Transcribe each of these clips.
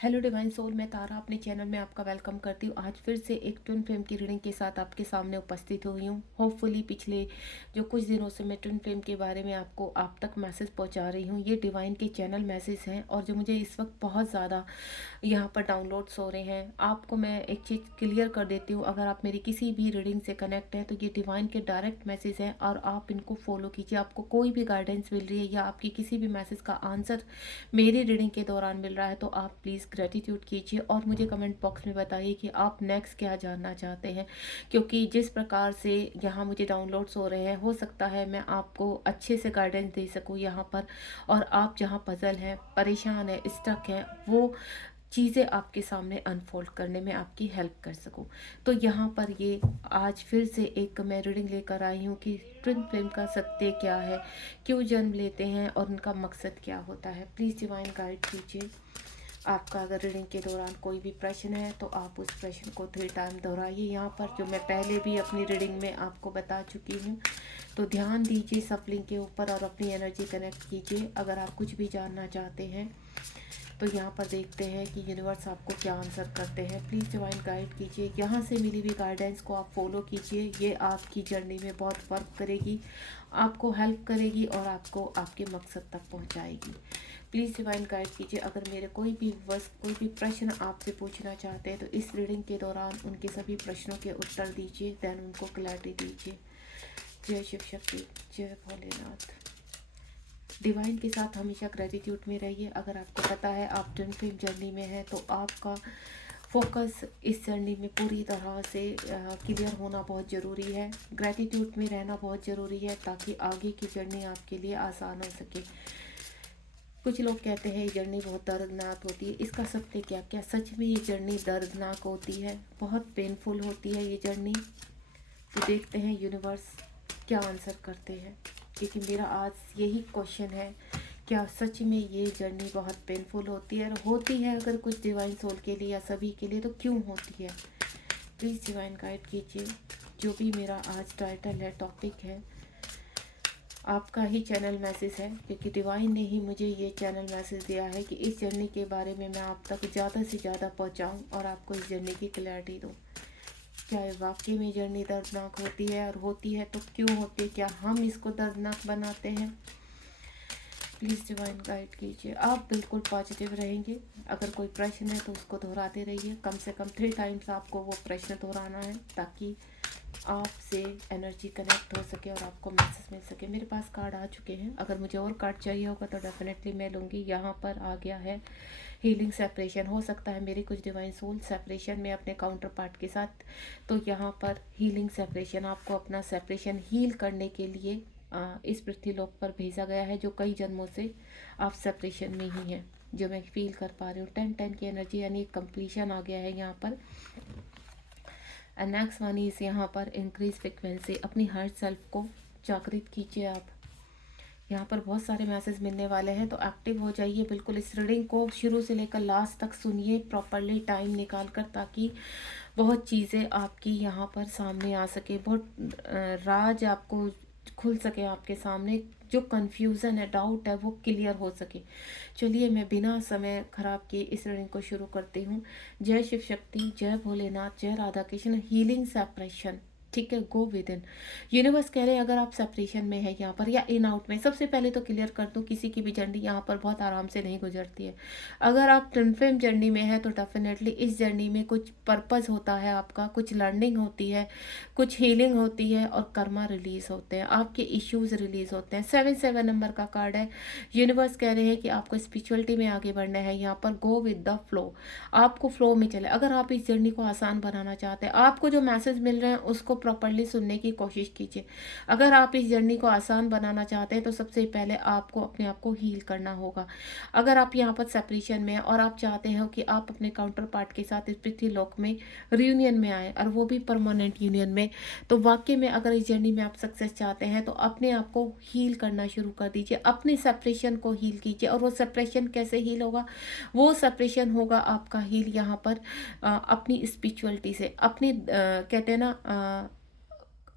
Hello divine soul, मैं तारा अपने channel में आपका वेलकम करती हूँ। आज फिर से एक ट्विन फ्लेम की रीडिंग के साथ आपके सामने उपस्थित हुई हूँ। होपफुली पिछले जो कुछ दिनों से मैं ट्विन फ्लेम के बारे में आप तक मैसेज पहुँचा रही हूँ। ये डिवाइन के चैनल मैसेज हैं और जो मुझे इस वक्त बहुत ज़्यादा यहाँ पर डाउनलोड्स हो रहे हैं। आपको मैं एक चीज़ क्लियर कर देती हूँ, अगर आप मेरी किसी भी रीडिंग से कनेक्ट हैं तो ये डिवाइन के डायरेक्ट मैसेज हैं और आप इनको फॉलो कीजिए। आपको कोई भी गाइडेंस मिल रही है या आपकी किसी भी मैसेज का आंसर मेरी रीडिंग के दौरान मिल रहा है तो आप प्लीज़ ग्रेटिट्यूड कीजिए और मुझे कमेंट बॉक्स में बताइए कि आप नेक्स्ट क्या जानना चाहते हैं। क्योंकि जिस प्रकार से यहाँ मुझे डाउनलोड्स हो रहे हैं, हो सकता है मैं आपको अच्छे से गाइडेंस दे सकूँ यहाँ पर, और आप जहाँ पजल हैं, परेशान हैं, स्टक हैं, वो चीज़ें आपके सामने अनफोल्ड करने में आपकी हेल्प कर सकूं। तो यहाँ पर ये आज फिर से एक मैं रीडिंग लेकर आई हूँ कि ट्विन फ्लेम का सत्य क्या है, क्यों जन्म लेते हैं और उनका मकसद क्या होता है। प्लीज़ डिवाइन गाइड कीजिए। आपका अगर रीडिंग के दौरान कोई भी प्रश्न है तो आप उस प्रश्न को 3 टाइम दोहराइए यहाँ पर, जो मैं पहले भी अपनी रीडिंग में आपको बता चुकी हूँ। तो ध्यान दीजिए सफलिंग के ऊपर और अपनी एनर्जी कनेक्ट कीजिए। अगर आप कुछ भी जानना चाहते हैं तो यहाँ पर देखते हैं कि यूनिवर्स आपको क्या आंसर करते हैं। प्लीज़ डिवाइन गाइड कीजिए। यहाँ से मिली हुई गाइडेंस को आप फॉलो कीजिए। ये आपकी जर्नी में बहुत फ़र्क करेगी, आपको हेल्प करेगी और आपको आपके मकसद तक पहुँचाएगी। प्लीज़ डिवाइन गाइड कीजिए। अगर मेरे कोई भी कोई भी प्रश्न आपसे पूछना चाहते हैं तो इस रीडिंग के दौरान उनके सभी प्रश्नों के उत्तर दीजिए, देन उनको क्लैरिटी दीजिए। जय शिव शक्ति, जय भोलेनाथ। डिवाइन के साथ हमेशा ग्रेटिट्यूड में रहिए। अगर आपको पता है आप ट्विन फ्लेम जर्नी में हैं तो आपका फोकस इस जर्नी में पूरी तरह से क्लियर होना बहुत ज़रूरी है। ग्रेटिट्यूड में रहना बहुत ज़रूरी है ताकि आगे की जर्नी आपके लिए आसान हो सके। कुछ लोग कहते हैं ये जर्नी बहुत दर्दनाक होती है, इसका सत्य क्या? क्या सच में ये जर्नी दर्दनाक होती है? बहुत पेनफुल होती है ये जर्नी? तो देखते हैं यूनिवर्स क्या आंसर करते हैं, क्योंकि मेरा आज यही क्वेश्चन है, क्या सच में ये जर्नी बहुत पेनफुल होती है? और होती है अगर कुछ डिवाइन सोल के लिए या सभी के लिए, तो क्यों होती है? प्लीज़ डिवाइन गाइड कीजिए। जो भी मेरा आज टाइटल है, टॉपिक है, आपका ही चैनल मैसेज है, क्योंकि डिवाइन ने ही मुझे ये चैनल मैसेज दिया है कि इस जर्नी के बारे में मैं आप तक ज़्यादा से ज़्यादा पहुँचाऊँ और आपको इस जर्नी की क्लैरिटी दूँ। क्या ये वाकई में जर्नी दर्दनाक होती है? और होती है तो क्यों होती है? क्या हम इसको दर्दनाक बनाते हैं? प्लीज़ डिवाइन गाइड कीजिए। आप बिल्कुल पॉजिटिव रहेंगे। अगर कोई प्रश्न है तो उसको दोहराते रहिए। कम से कम 3 टाइम्स आपको वो प्रश्न दोहराना है ताकि आपसे एनर्जी कनेक्ट हो सके और आपको मैसेज मिल सके। मेरे पास कार्ड आ चुके हैं, अगर मुझे और कार्ड चाहिए होगा तो डेफिनेटली मैं लूँगी। यहाँ पर आ गया है हीलिंग सेपरेशन। हो सकता है मेरी कुछ डिवाइन सोल सेपरेशन में अपने काउंटर पार्ट के साथ, तो यहाँ पर हीलिंग सेपरेशन, आपको अपना सेपरेशन हील करने के लिए इस पृथ्वी लोक पर भेजा गया है। जो कई जन्मों से आप सेपरेशन में ही हैं, जो मैं फील कर पा रही हूँ। 10-10 की एनर्जी यानी कंप्लीशन आ गया है यहाँ पर। एंड नेक्स्ट वन इज़ यहाँ पर इंक्रीज फ्रिक्वेंसी। अपनी हर्ट सेल्फ को जागृत कीजिए आप। यहाँ पर बहुत सारे मैसेज मिलने वाले हैं, तो एक्टिव हो जाइए बिल्कुल। इस रीडिंग को शुरू से लेकर लास्ट तक सुनिए प्रॉपरली टाइम निकाल कर, ताकि बहुत चीज़ें आपकी यहाँ पर सामने आ सके, बहुत राज आपको खुल सके आपके सामने। जो कन्फ्यूज़न है, डाउट है, वो क्लियर हो सके। चलिए मैं बिना समय खराब किए इस रीडिंग को शुरू करती हूँ। जय शिव शक्ति, जय भोलेनाथ, जय राधा कृष्ण। हीलिंग सेपरेशन, ठीक है, गो विद इन। यूनिवर्स कह रहे हैं अगर आप सेपरेशन में है यहाँ पर या इन आउट में, सबसे पहले तो क्लियर कर दूँ, किसी की भी जर्नी यहाँ पर बहुत आराम से नहीं गुजरती है। अगर आप ट्विन फ्लेम जर्नी में है तो डेफिनेटली इस जर्नी में कुछ पर्पस होता है आपका, कुछ लर्निंग होती है, कुछ हीलिंग होती है और कर्मा रिलीज होते हैं, आपके इश्यूज रिलीज होते हैं। 7-7 नंबर का कार्ड है। यूनिवर्स कह रहे हैं कि आपको स्पिरिचुअलिटी में आगे बढ़ना है। यहाँ पर गो विद द फ्लो, आपको फ्लो में चले। अगर आप इस जर्नी को आसान बनाना चाहते हैं, आपको जो मैसेज मिल रहे हैं उसको प्रॉपरली सुनने की कोशिश कीजिए। अगर आप इस जर्नी को आसान बनाना चाहते हैं तो सबसे पहले आपको अपने आप को हील करना होगा। अगर आप यहाँ पर सेपरेशन में हैं और आप चाहते हो कि आप अपने काउंटर पार्ट के साथ इस पृथ्वी लोक में रियूनियन में आए, और वो भी परमानेंट यूनियन में, तो वाकई में अगर इस जर्नी में आप सक्सेस चाहते हैं तो अपने आप को हील करना शुरू कर दीजिए। अपने सेपरेशन को हील कीजिए। और वो सेपरेशन कैसे हील होगा? वो सेपरेशन होगा आपका हील यहाँ पर अपनी स्पिरिचुअलिटी से, अपनी कहते हैं ना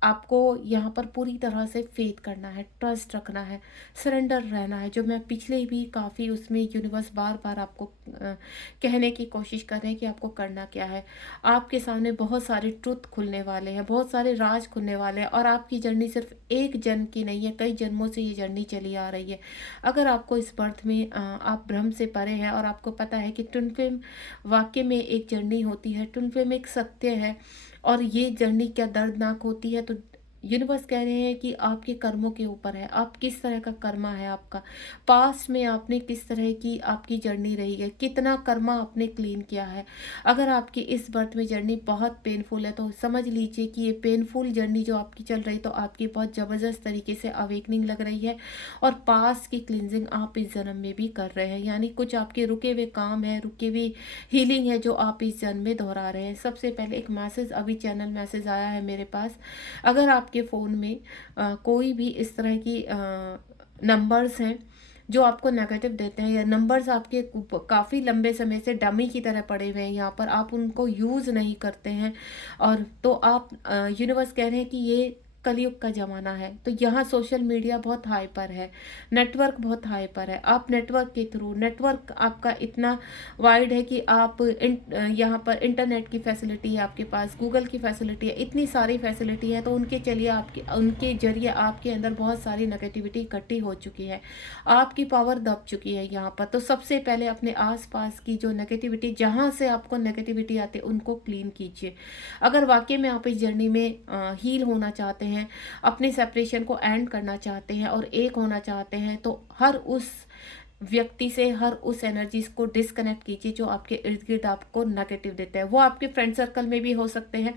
आपको यहाँ पर पूरी तरह से फेथ करना है, ट्रस्ट रखना है, सरेंडर रहना है। जो मैं पिछले भी काफ़ी उसमें यूनिवर्स बार बार आपको कहने की कोशिश कर रहे हैं कि आपको करना क्या है। आपके सामने बहुत सारे ट्रुथ खुलने वाले हैं, बहुत सारे राज खुलने वाले हैं, और आपकी जर्नी सिर्फ एक जन्म की नहीं है, कई जन्मों से ये जर्नी चली आ रही है। अगर आपको इस बर्थ में आप भ्रम से परे हैं और आपको पता है कि ट्विन फ्लेम वाकई में एक जर्नी होती है, ट्विन फ्लेम एक सत्य है, और ये जर्नी क्या दर्दनाक होती है, तो यूनिवर्स कह रहे हैं कि आपके कर्मों के ऊपर है, आप किस तरह का कर्मा है आपका, पास्ट में आपने किस तरह की आपकी जर्नी रही है, कितना कर्मा आपने क्लीन किया है। अगर आपकी इस बर्थ में जर्नी बहुत पेनफुल है तो समझ लीजिए कि ये पेनफुल जर्नी जो आपकी चल रही तो आपकी बहुत ज़बरदस्त तरीके से अवेकनिंग लग रही है, और पास्ट की क्लिनजिंग आप इस जन्म में भी कर रहे हैं। यानी कुछ आपके रुके हुए काम है, रुके हुए हीलिंग है जो आप इस जन्म में दोहरा रहे हैं। सबसे पहले एक मैसेज, अभी चैनल मैसेज आया है मेरे पास। अगर आपके फ़ोन में कोई भी इस तरह की नंबर्स हैं जो आपको नेगेटिव देते हैं, या नंबर्स आपके काफ़ी लंबे समय से डमी की तरह पड़े हुए हैं यहाँ पर, आप उनको यूज़ नहीं करते हैं, और तो आप यूनिवर्स कह रहे हैं कि ये कलयुग का ज़माना है, तो यहाँ सोशल मीडिया बहुत हाई पर है, नेटवर्क बहुत हाई पर है। आप नेटवर्क के थ्रू, नेटवर्क आपका इतना वाइड है कि आप यहाँ पर इंटरनेट की फैसिलिटी है आपके पास, गूगल की फैसिलिटी है, इतनी सारी फैसिलिटी है, तो उनके चलिए आपके उनके जरिए आपके अंदर बहुत सारी नेगेटिविटी इकट्ठी हो चुकी है, आपकी पावर दब चुकी है यहाँ पर। तो सबसे पहले अपने आसपास की जो नेगेटिविटी, जहाँ से आपको नेगेटिविटी आती है, उनको क्लीन कीजिए। अगर वाकई में आप इस जर्नी में हील होना चाहते हैं, अपने सेपरेशन को एंड करना चाहते हैं और एक होना चाहते हैं, तो हर उस व्यक्ति से, हर उस एनर्जीज को डिस्कनेक्ट कीजिए जो आपके इर्द गिर्द आपको नेगेटिव देते हैं। वो आपके फ्रेंड सर्कल में भी हो सकते हैं।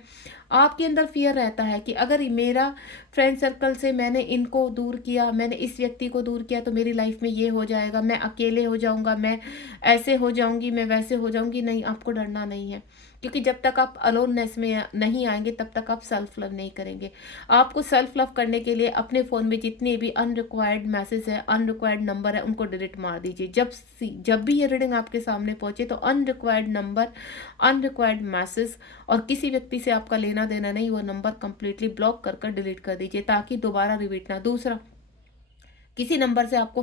आपके अंदर फियर रहता है कि अगर मेरा फ्रेंड सर्कल से मैंने इनको दूर किया, मैंने इस व्यक्ति को दूर किया, तो मेरी लाइफ में ये हो जाएगा, मैं अकेले हो जाऊंगा, मैं ऐसे हो जाऊंगी, मैं वैसे हो जाऊंगी। नहीं, आपको डरना नहीं है, क्योंकि जब तक आप अलोननेस में नहीं आएंगे तब तक आप सेल्फ लव नहीं करेंगे। आपको सेल्फ लव करने के लिए अपने फ़ोन में जितने भी अनरिक्वायर्ड मैसेज है, अनरिक्वायर्ड नंबर है, उनको डिलीट मार दीजिए। जब भी ये रीडिंग आपके सामने पहुंचे तो अनरिक्वायर्ड नंबर, अनरिक्वायर्ड मैसेज और किसी व्यक्ति से आपका लेना देना नहीं, वो नंबर कंप्लीटली ब्लॉक कर डिलीट कर दीजिए, ताकि दोबारा रिपीट ना। दूसरा, किसी नंबर से आपको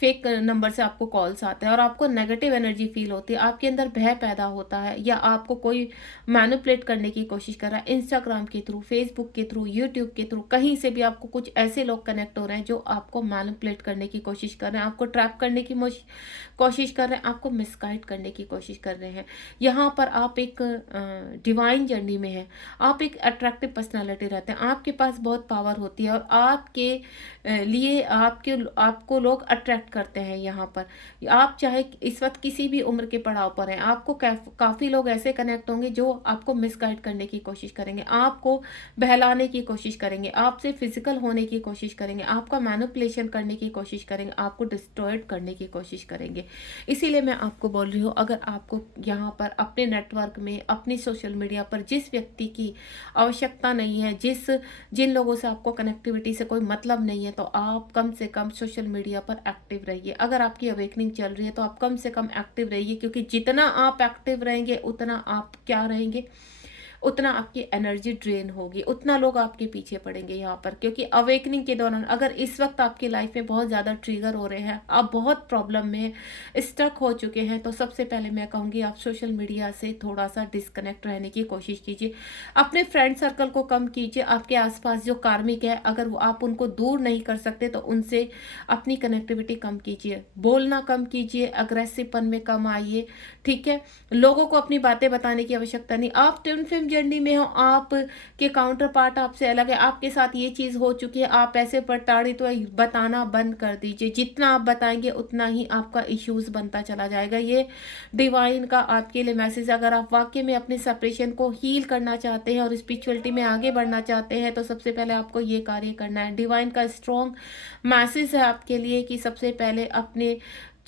फेक नंबर से आपको कॉल्स आते हैं और आपको नेगेटिव एनर्जी फील होती है, आपके अंदर भय पैदा होता है, या आपको कोई मैनिपुलेट करने की कोशिश कर रहा है, इंस्टाग्राम के थ्रू, फेसबुक के थ्रू, यूट्यूब के थ्रू, कहीं से भी आपको कुछ ऐसे लोग कनेक्ट हो रहे हैं जो आपको मैनिपुलेट करने की कोशिश कर रहे हैं, आपको ट्रैप करने की कोशिश कर रहे हैं, आपको मिसगाइड करने की कोशिश कर रहे हैं। यहाँ पर आप एक डिवाइन जर्नी में हैं, आप एक अट्रैक्टिव पर्सनैलिटी रहते हैं, आपके पास बहुत पावर होती है, और आपके लिए आपको लोग अट्रैक्ट करते हैं। यहाँ पर आप चाहे इस वक्त किसी भी उम्र के पड़ाव पर हैं, आपको काफ़ी लोग ऐसे कनेक्ट होंगे जो आपको मिसगाइड करने की कोशिश करेंगे, आपको बहलाने की कोशिश करेंगे, आपसे फिजिकल होने की कोशिश करेंगे, आपका मैनिपुलेशन करने की कोशिश करेंगे, आपको डिस्ट्रॉयड करने की कोशिश करेंगे। इसीलिए मैं आपको बोल रही हूँ, अगर आपको यहाँ पर अपने नेटवर्क में, अपनी सोशल मीडिया पर जिस व्यक्ति की आवश्यकता नहीं है, जिन लोगों से आपको कनेक्टिविटी से कोई मतलब नहीं है, तो आप कम से कम सोशल मीडिया पर एक्टिव रहिए। अगर आपकी अवेकनिंग चल रही है तो आप कम से कम एक्टिव रहिए, क्योंकि जितना आप एक्टिव रहेंगे उतना आप क्या रहेंगे, उतना आपकी एनर्जी ड्रेन होगी, उतना लोग आपके पीछे पड़ेंगे यहाँ पर। क्योंकि अवेकनिंग के दौरान अगर इस वक्त आपकी लाइफ में बहुत ज़्यादा ट्रिगर हो रहे हैं, आप बहुत प्रॉब्लम में स्टक हो चुके हैं, तो सबसे पहले मैं कहूँगी आप सोशल मीडिया से थोड़ा सा डिस्कनेक्ट रहने की कोशिश कीजिए। अपने फ्रेंड सर्कल को कम कीजिए। आपके आसपास जो कार्मिक है, अगर आप उनको दूर नहीं कर सकते तो उनसे अपनी कनेक्टिविटी कम कीजिए, बोलना कम कीजिए, अग्रेसिवपन में कम आइए। ठीक है, लोगों को अपनी बातें बताने की आवश्यकता नहीं। आप ट्विन फ्लेम जर्नी में हो, आप के काउंटर पार्ट आपसे अलग है, आपके साथ ये चीज़ हो चुकी है, आप ऐसे प्रताड़ित तो बताना बंद कर दीजिए। जितना आप बताएंगे उतना ही आपका इश्यूज बनता चला जाएगा। ये डिवाइन का आपके लिए मैसेज। अगर आप वाकई में अपने सेपरेशन को हील करना चाहते हैं और स्पिरिचुअलिटी में आगे बढ़ना चाहते हैं, तो सबसे पहले आपको ये कार्य करना है। डिवाइन का स्ट्रॉन्ग मैसेज है आपके लिए कि सबसे पहले अपने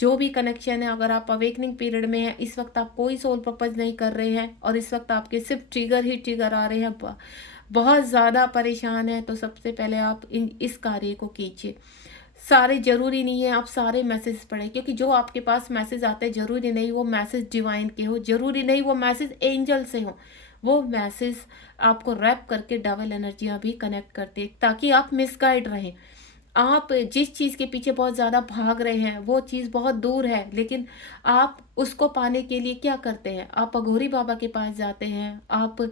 जो भी कनेक्शन है, अगर आप अवेकनिंग पीरियड में हैं, इस वक्त आप कोई सोल पर्पज नहीं कर रहे हैं और इस वक्त आपके सिर्फ ट्रिगर ही ट्रिगर आ रहे हैं, बहुत ज़्यादा परेशान है, तो सबसे पहले आप इस कार्य को कीजिए। सारे जरूरी नहीं है आप सारे मैसेज पढ़ें, क्योंकि जो आपके पास मैसेज आते हैं जरूरी नहीं वो मैसेज डिवाइन के हो, जरूरी नहीं वो मैसेज एंजल से हो, वो मैसेज आपको रैप करके डबल एनर्जियाँ भी कनेक्ट करती है, ताकि आप मिसगाइड रहें। आप जिस चीज़ के पीछे बहुत ज़्यादा भाग रहे हैं, वो चीज़ बहुत दूर है, लेकिन आप उसको पाने के लिए क्या करते हैं? आप अघोरी बाबा के पास जाते हैं, आप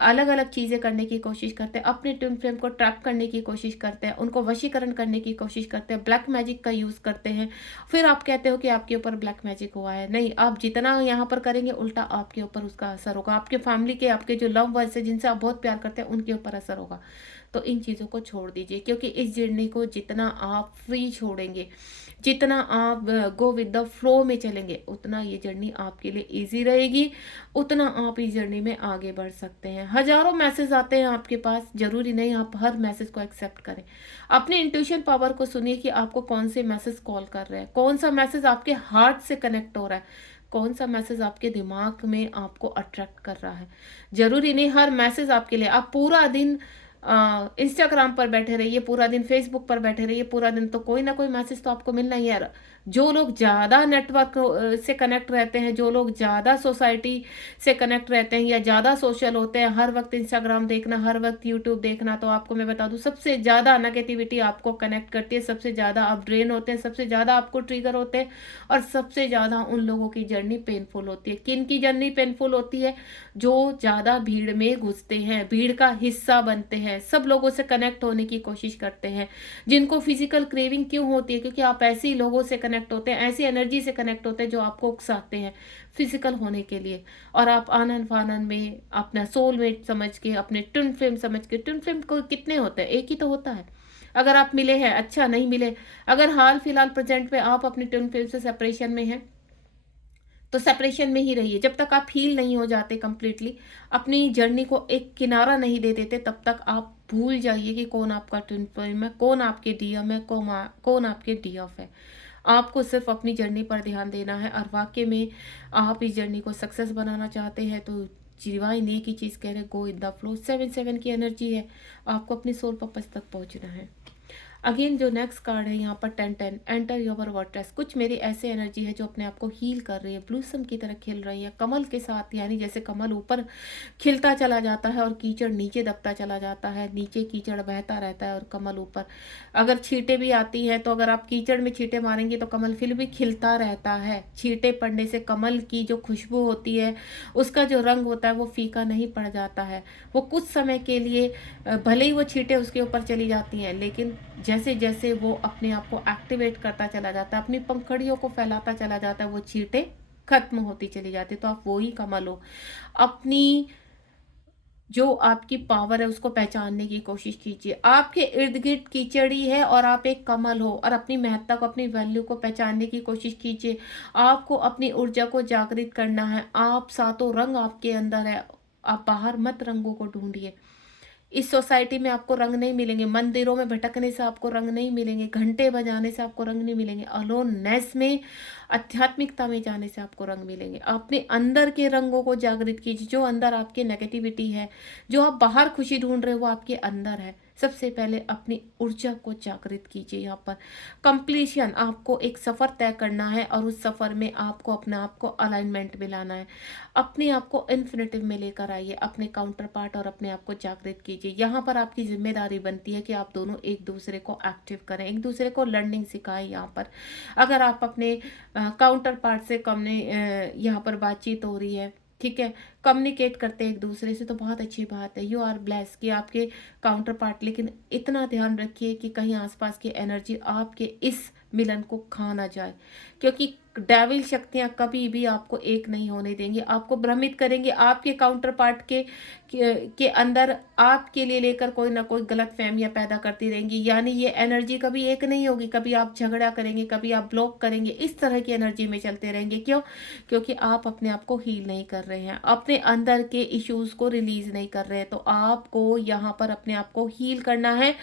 अलग-अलग चीज़ें करने की कोशिश करते हैं, अपने ट्विन फ्लेम को ट्रैप करने की कोशिश करते हैं, उनको वशीकरण करने की कोशिश करते हैं, ब्लैक मैजिक का यूज़ करते हैं। फिर आप कहते हो कि आपके ऊपर ब्लैक मैजिक हुआ है। नहीं, आप जितना यहाँ पर करेंगे, उल्टा आपके ऊपर उसका असर होगा। आपके फैमिली के, आपके जो लव वन्स हैं, जिनसे आप बहुत प्यार करते हैं, उनके ऊपर असर होगा। तो इन चीज़ों को छोड़ दीजिए, क्योंकि इस जर्नी को जितना आप फ्री छोड़ेंगे, जितना आप गो विद द फ्लो में चलेंगे, उतना ये जर्नी आपके लिए ईज़ी रहेगी, उतना आप इस जर्नी में आगे बढ़ सकते हैं। हज़ारों मैसेज आते हैं आपके पास, ज़रूरी नहीं आप हर मैसेज को एक्सेप्ट करें। अपने इंट्यूशन पावर को सुनिए कि आपको कौन से मैसेज कॉल कर रहे हैं, कौन सा मैसेज आपके हार्ट से कनेक्ट हो रहा है, कौन सा मैसेज आपके दिमाग में आपको अट्रैक्ट कर रहा है। ज़रूरी नहीं हर मैसेज आपके लिए। आप पूरा दिन इंस्टाग्राम पर बैठे रहिए, पूरा दिन फेसबुक पर बैठे रहिए, पूरा दिन तो कोई ना कोई मैसेज तो आपको मिलना ही है यार। जो लोग ज़्यादा नेटवर्क से कनेक्ट रहते हैं, जो लोग ज़्यादा सोसाइटी से कनेक्ट रहते हैं या ज़्यादा सोशल होते हैं, हर वक्त इंस्टाग्राम देखना, हर वक्त यूट्यूब देखना, तो आपको मैं बता दूं सबसे ज़्यादा नेगेटिविटी आपको कनेक्ट करती है, सबसे ज़्यादा आप ड्रेन होते हैं, सबसे ज़्यादा आपको ट्रिगर होते हैं, और सबसे ज़्यादा उन लोगों की जर्नी पेनफुल होती है। किन की जर्नी पेनफुल होती है? जो ज़्यादा भीड़ में घुसते हैं, भीड़ का हिस्सा बनते हैं, सब लोगों से कनेक्ट होने की कोशिश करते हैं। जिनको फिजिकल क्रेविंग क्यों होती है? क्योंकि आप ऐसे ही लोगों से कनेक्ट होते हैं, ऐसी एनर्जी से कनेक्ट होते हैं जो आपको उकसाते हैं फिजिकल होने के लिए, और आप आनन फानन में अपना सोलमेट समझ के, अपने ट्विन फ्लेम समझ के, ट्विन फ्लेम को कितने होते हैं? एक ही तो होता है। अगर आप मिले हैं, अच्छा, नहीं मिले, अगर हाल फिलहाल प्रेजेंट में आप अपने ट्विन फ्लेम से सेपरेशन में हैं, तो सेपरेशन में ही रहिए। जब तक आप हील नहीं हो जाते कंप्लीटली, अपनी जर्नी को एक किनारा नहीं दे देते, तब तक आप भूल जाइए कि कौन आपका ट्विन फ्लेम है, कौन आपके डीएम है, कौन आपके डीएफ है। आपको सिर्फ अपनी जर्नी पर ध्यान देना है, और वाकई में आप इस जर्नी को सक्सेस बनाना चाहते हैं तो डिवाइन एक ही चीज़ कह रहे, गो इन द फ्लो। 7-7 की एनर्जी है, आपको अपनी सोल पर्पस तक पहुंचना है। अगेन जो नेक्स्ट कार्ड है यहाँ पर 10-10, एंटर योर वर्टेक्स। कुछ मेरी ऐसे एनर्जी है जो अपने आप को हील कर रही है, ब्लूसम की तरह खिल रही है, कमल के साथ, यानी जैसे कमल ऊपर खिलता चला जाता है और कीचड़ नीचे दबता चला जाता है, नीचे कीचड़ बहता रहता है और कमल ऊपर। अगर छींटे भी आती हैं तो अगर आप कीचड़ में छींटे मारेंगे तो कमल फिर भी खिलता रहता है। छींटे पड़ने से कमल की जो खुशबू होती है, उसका जो रंग होता है, वो फीका नहीं पड़ जाता है। वो कुछ समय के लिए भले ही वो छींटे उसके ऊपर चली जाती हैं, लेकिन जैसे जैसे वो अपने आप को एक्टिवेट करता चला जाता है, अपनी पंखड़ियों को फैलाता चला जाता है, वो चींटे खत्म होती चली जाती है। तो आप वो ही कमल हो। अपनी जो आपकी पावर है उसको पहचानने की कोशिश कीजिए। आपके इर्द गिर्द कीचड़ी है और आप एक कमल हो, और अपनी महत्ता को, अपनी वैल्यू को पहचानने की कोशिश कीजिए। आपको अपनी ऊर्जा को जागृत करना है। आप सातों रंग आपके अंदर है, आप बाहर मत रंगों को ढूंढिए। इस सोसाइटी में आपको रंग नहीं मिलेंगे, मंदिरों में भटकने से आपको रंग नहीं मिलेंगे, घंटे बजाने से आपको रंग नहीं मिलेंगे, अलोननेस में, आध्यात्मिकता में जाने से आपको रंग मिलेंगे। अपने अंदर के रंगों को जागृत कीजिए। जो अंदर आपके नेगेटिविटी है, जो आप बाहर खुशी ढूंढ रहे हो, वो आपके अंदर है। सबसे पहले अपनी ऊर्जा को जागृत कीजिए। यहाँ पर कंप्लीशन, आपको एक सफ़र तय करना है और उस सफ़र में आपको अपने आप को अलाइनमेंट में लाना है। अपने आप को इन्फिनिटिव में लेकर आइए, अपने काउंटर पार्ट और अपने आप को जागृत कीजिए। यहाँ पर आपकी जिम्मेदारी बनती है कि आप दोनों एक दूसरे को एक्टिव करें, एक दूसरे को लर्निंग सिखाएं। यहाँ पर अगर आप अपने काउंटर पार्ट से यहाँ पर बातचीत हो रही है, ठीक है, कम्युनिकेट करते हैं एक दूसरे से, तो बहुत अच्छी बात है। यू आर ब्लेस कि आपके काउंटर पार्ट, लेकिन इतना ध्यान रखिए कि कहीं आसपास की एनर्जी आपके इस मिलन को खा ना जाए, क्योंकि डेविल शक्तियां कभी भी आपको एक नहीं होने देंगी, आपको भ्रमित करेंगे। आपके काउंटर पार्ट के अंदर आपके लिए लेकर कोई ना कोई गलत फहमियां पैदा करती रहेंगी, यानी ये एनर्जी कभी एक नहीं होगी। कभी आप झगड़ा करेंगे, कभी आप ब्लॉक करेंगे, इस तरह की एनर्जी में चलते रहेंगे। क्यों? क्योंकि आप अपने आप को हील नहीं कर रहे हैं, अपने अंदर के इश्यूज को रिलीज नहीं कर रहे हैं। तो आपको यहाँ पर अपने आप को हील करना है,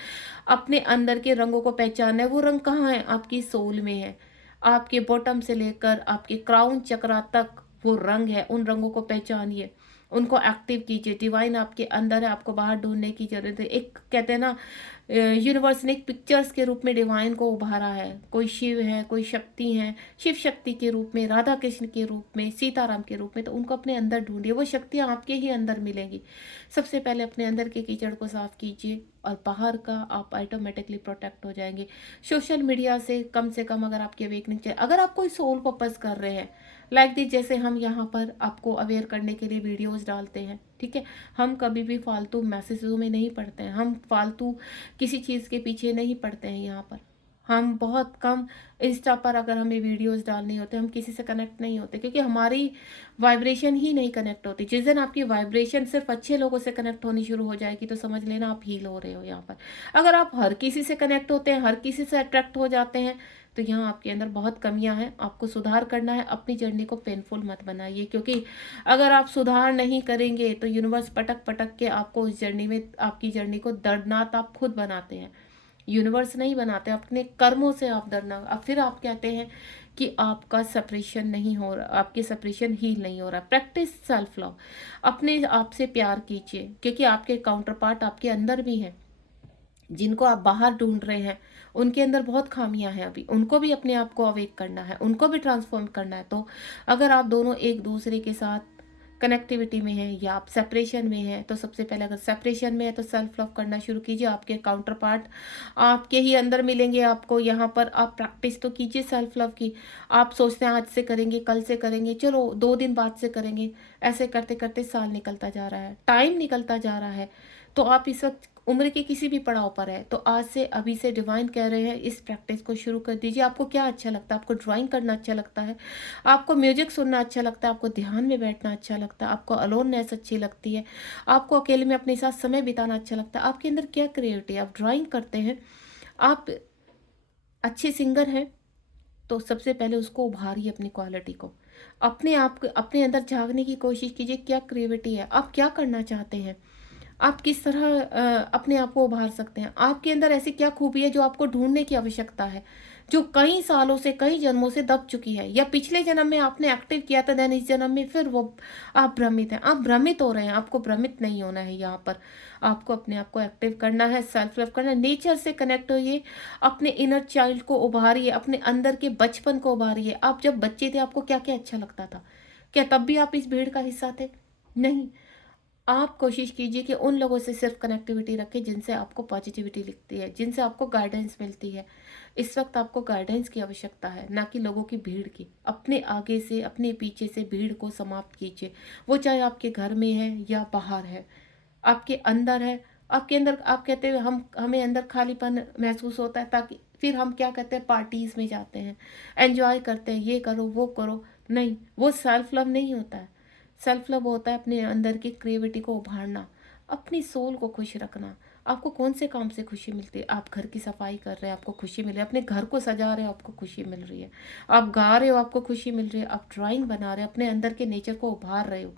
अपने अंदर के रंगों को पहचानना है। वो रंग कहाँ है? आपकी सोल में है। आपके बॉटम से लेकर आपके क्राउन चक्रा तक वो रंग है, उन रंगों को पहचानिए। उनको एक्टिव कीजिए। डिवाइन आपके अंदर है, आपको बाहर ढूंढने की जरूरत है। एक कहते हैं ना, यूनिवर्स ने एक पिक्चर्स के रूप में डिवाइन को उभारा है। कोई शिव है, कोई शक्ति है, शिव शक्ति के रूप में, राधा कृष्ण के रूप में, सीताराम के रूप में। तो उनको अपने अंदर ढूंढिए, वो शक्तियाँ आपके ही अंदर मिलेंगी। सबसे पहले अपने अंदर के कीचड़ को साफ कीजिए और बाहर का आप ऑटोमेटिकली प्रोटेक्ट हो जाएंगे। सोशल मीडिया से कम अगर आपकी अवेकनिंग चाहिए, अगर आप कोई सोल पर्पस कर रहे हैं, लाइक दिस, जैसे हम यहाँ पर आपको अवेयर करने के लिए वीडियोस डालते हैं, ठीक है। हम कभी भी फालतू मैसेजों में नहीं पढ़ते हैं, हम फालतू किसी चीज़ के पीछे नहीं पड़ते हैं। यहाँ पर हम बहुत कम, इंस्टा पर अगर हमें वीडियोस डालनी होते, हम किसी से कनेक्ट नहीं होते, क्योंकि हमारी वाइब्रेशन ही नहीं कनेक्ट होती। जिस दिन आपकी वाइब्रेशन सिर्फ अच्छे लोगों से कनेक्ट होनी शुरू हो जाएगी, तो समझ लेना आप हील हो रहे हो यहाँ पर। अगर आप हर किसी से कनेक्ट होते हैं, हर किसी से अट्रैक्ट हो जाते हैं, तो यहाँ आपके अंदर बहुत कमियां हैं, आपको सुधार करना है। अपनी जर्नी को पेनफुल मत बनाइए, क्योंकि अगर आप सुधार नहीं करेंगे तो यूनिवर्स पटक पटक के आपको उस जर्नी में, आपकी जर्नी को दर्दनाक आप खुद बनाते हैं, यूनिवर्स नहीं बनाते। अपने कर्मों से आप दर्दनाक, अब फिर आप कहते हैं कि आपका सेपरेशन नहीं हो रहा, आपकी सेपरेशन हील नहीं हो रहा। प्रैक्टिस सेल्फ लव, अपने आप से प्यार कीजिए, क्योंकि आपके काउंटर पार्ट आपके अंदर भी हैं, जिनको आप बाहर ढूंढ रहे हैं उनके अंदर बहुत खामियां हैं अभी, उनको भी अपने आप को अवेक करना है, उनको भी ट्रांसफॉर्म करना है। तो अगर आप दोनों एक दूसरे के साथ कनेक्टिविटी में है या आप सेपरेशन में है, तो सबसे पहले अगर सेपरेशन में है तो सेल्फ लव करना शुरू कीजिए। आपके काउंटर पार्ट आपके ही अंदर मिलेंगे आपको। यहाँ पर आप प्रैक्टिस तो कीजिए सेल्फ लव की। आप सोचते हैं आज से करेंगे, कल से करेंगे, चलो 2 दिन बाद से करेंगे, ऐसे करते करते साल निकलता जा रहा है, टाइम निकलता जा रहा है। तो आप इस वक्त उम्र के किसी भी पड़ाव पर है, तो आज से, अभी से डिवाइन कह रहे हैं, इस प्रैक्टिस को शुरू कर दीजिए। आपको क्या अच्छा लगता है? आपको ड्राइंग करना अच्छा लगता है, आपको म्यूजिक सुनना अच्छा लगता है, आपको ध्यान में बैठना अच्छा लगता है, आपको अलोननेस अच्छी लगती है, आपको अकेले में अपने साथ समय बिताना अच्छा लगता है, आपके अंदर क्या क्रिएटिविटी है, आप ड्राइंग करते हैं, आप अच्छे सिंगर हैं, तो सबसे पहले उसको उभारिए, अपनी क्वालिटी को, अपने आप अपने अंदर झांकने की कोशिश कीजिए। क्या क्रिएटिविटी है, आप क्या करना चाहते हैं, आप किस तरह अपने आप को उभार सकते हैं, आपके अंदर ऐसी क्या खूबी है जो आपको ढूंढने की आवश्यकता है, जो कई सालों से, कई जन्मों से दब चुकी है, या पिछले जन्म में आपने एक्टिव किया था, देन इस जन्म में फिर वो आप भ्रमित हैं, आप भ्रमित हो रहे हैं। आपको भ्रमित नहीं होना है, यहाँ पर आपको अपने आप को एक्टिव करना है, सेल्फ लव करना है, नेचर से कनेक्ट होइए, अपने इनर चाइल्ड को उभारिए, अपने अंदर के बचपन को उभारिए। आप जब बच्चे थे आपको क्या क्या अच्छा लगता था? क्या तब भी आप इस भीड़ का हिस्सा थे? नहीं। आप कोशिश कीजिए कि उन लोगों से सिर्फ कनेक्टिविटी रखें जिनसे आपको पॉजिटिविटी लिखती है, जिनसे आपको गाइडेंस मिलती है। इस वक्त आपको गाइडेंस की आवश्यकता है, ना कि लोगों की भीड़ की। अपने आगे से, अपने पीछे से भीड़ को समाप्त कीजिए, वो चाहे आपके घर में है या बाहर है, आपके अंदर है। आपके अंदर, आप कहते हैं हमें अंदर खालीपन महसूस होता है, ताकि फिर हम क्या कहते हैं, पार्टीज में जाते हैं, एंजॉय करते हैं, ये करो वो करो। नहीं, वो सेल्फ लव नहीं होता है। सेल्फ लव होता है अपने अंदर की क्रिएटिविटी को उभारना, अपनी सोल को खुश रखना। आपको कौन से काम से खुशी मिलती है? आप घर की सफाई कर रहे हैं, आपको खुशी मिल रही है, अपने घर को सजा रहे हो, आपको खुशी मिल रही है, आप गा रहे हो, आपको खुशी मिल रही है, आप ड्राइंग बना रहे हो, अपने अंदर के नेचर को उभार रहे हो।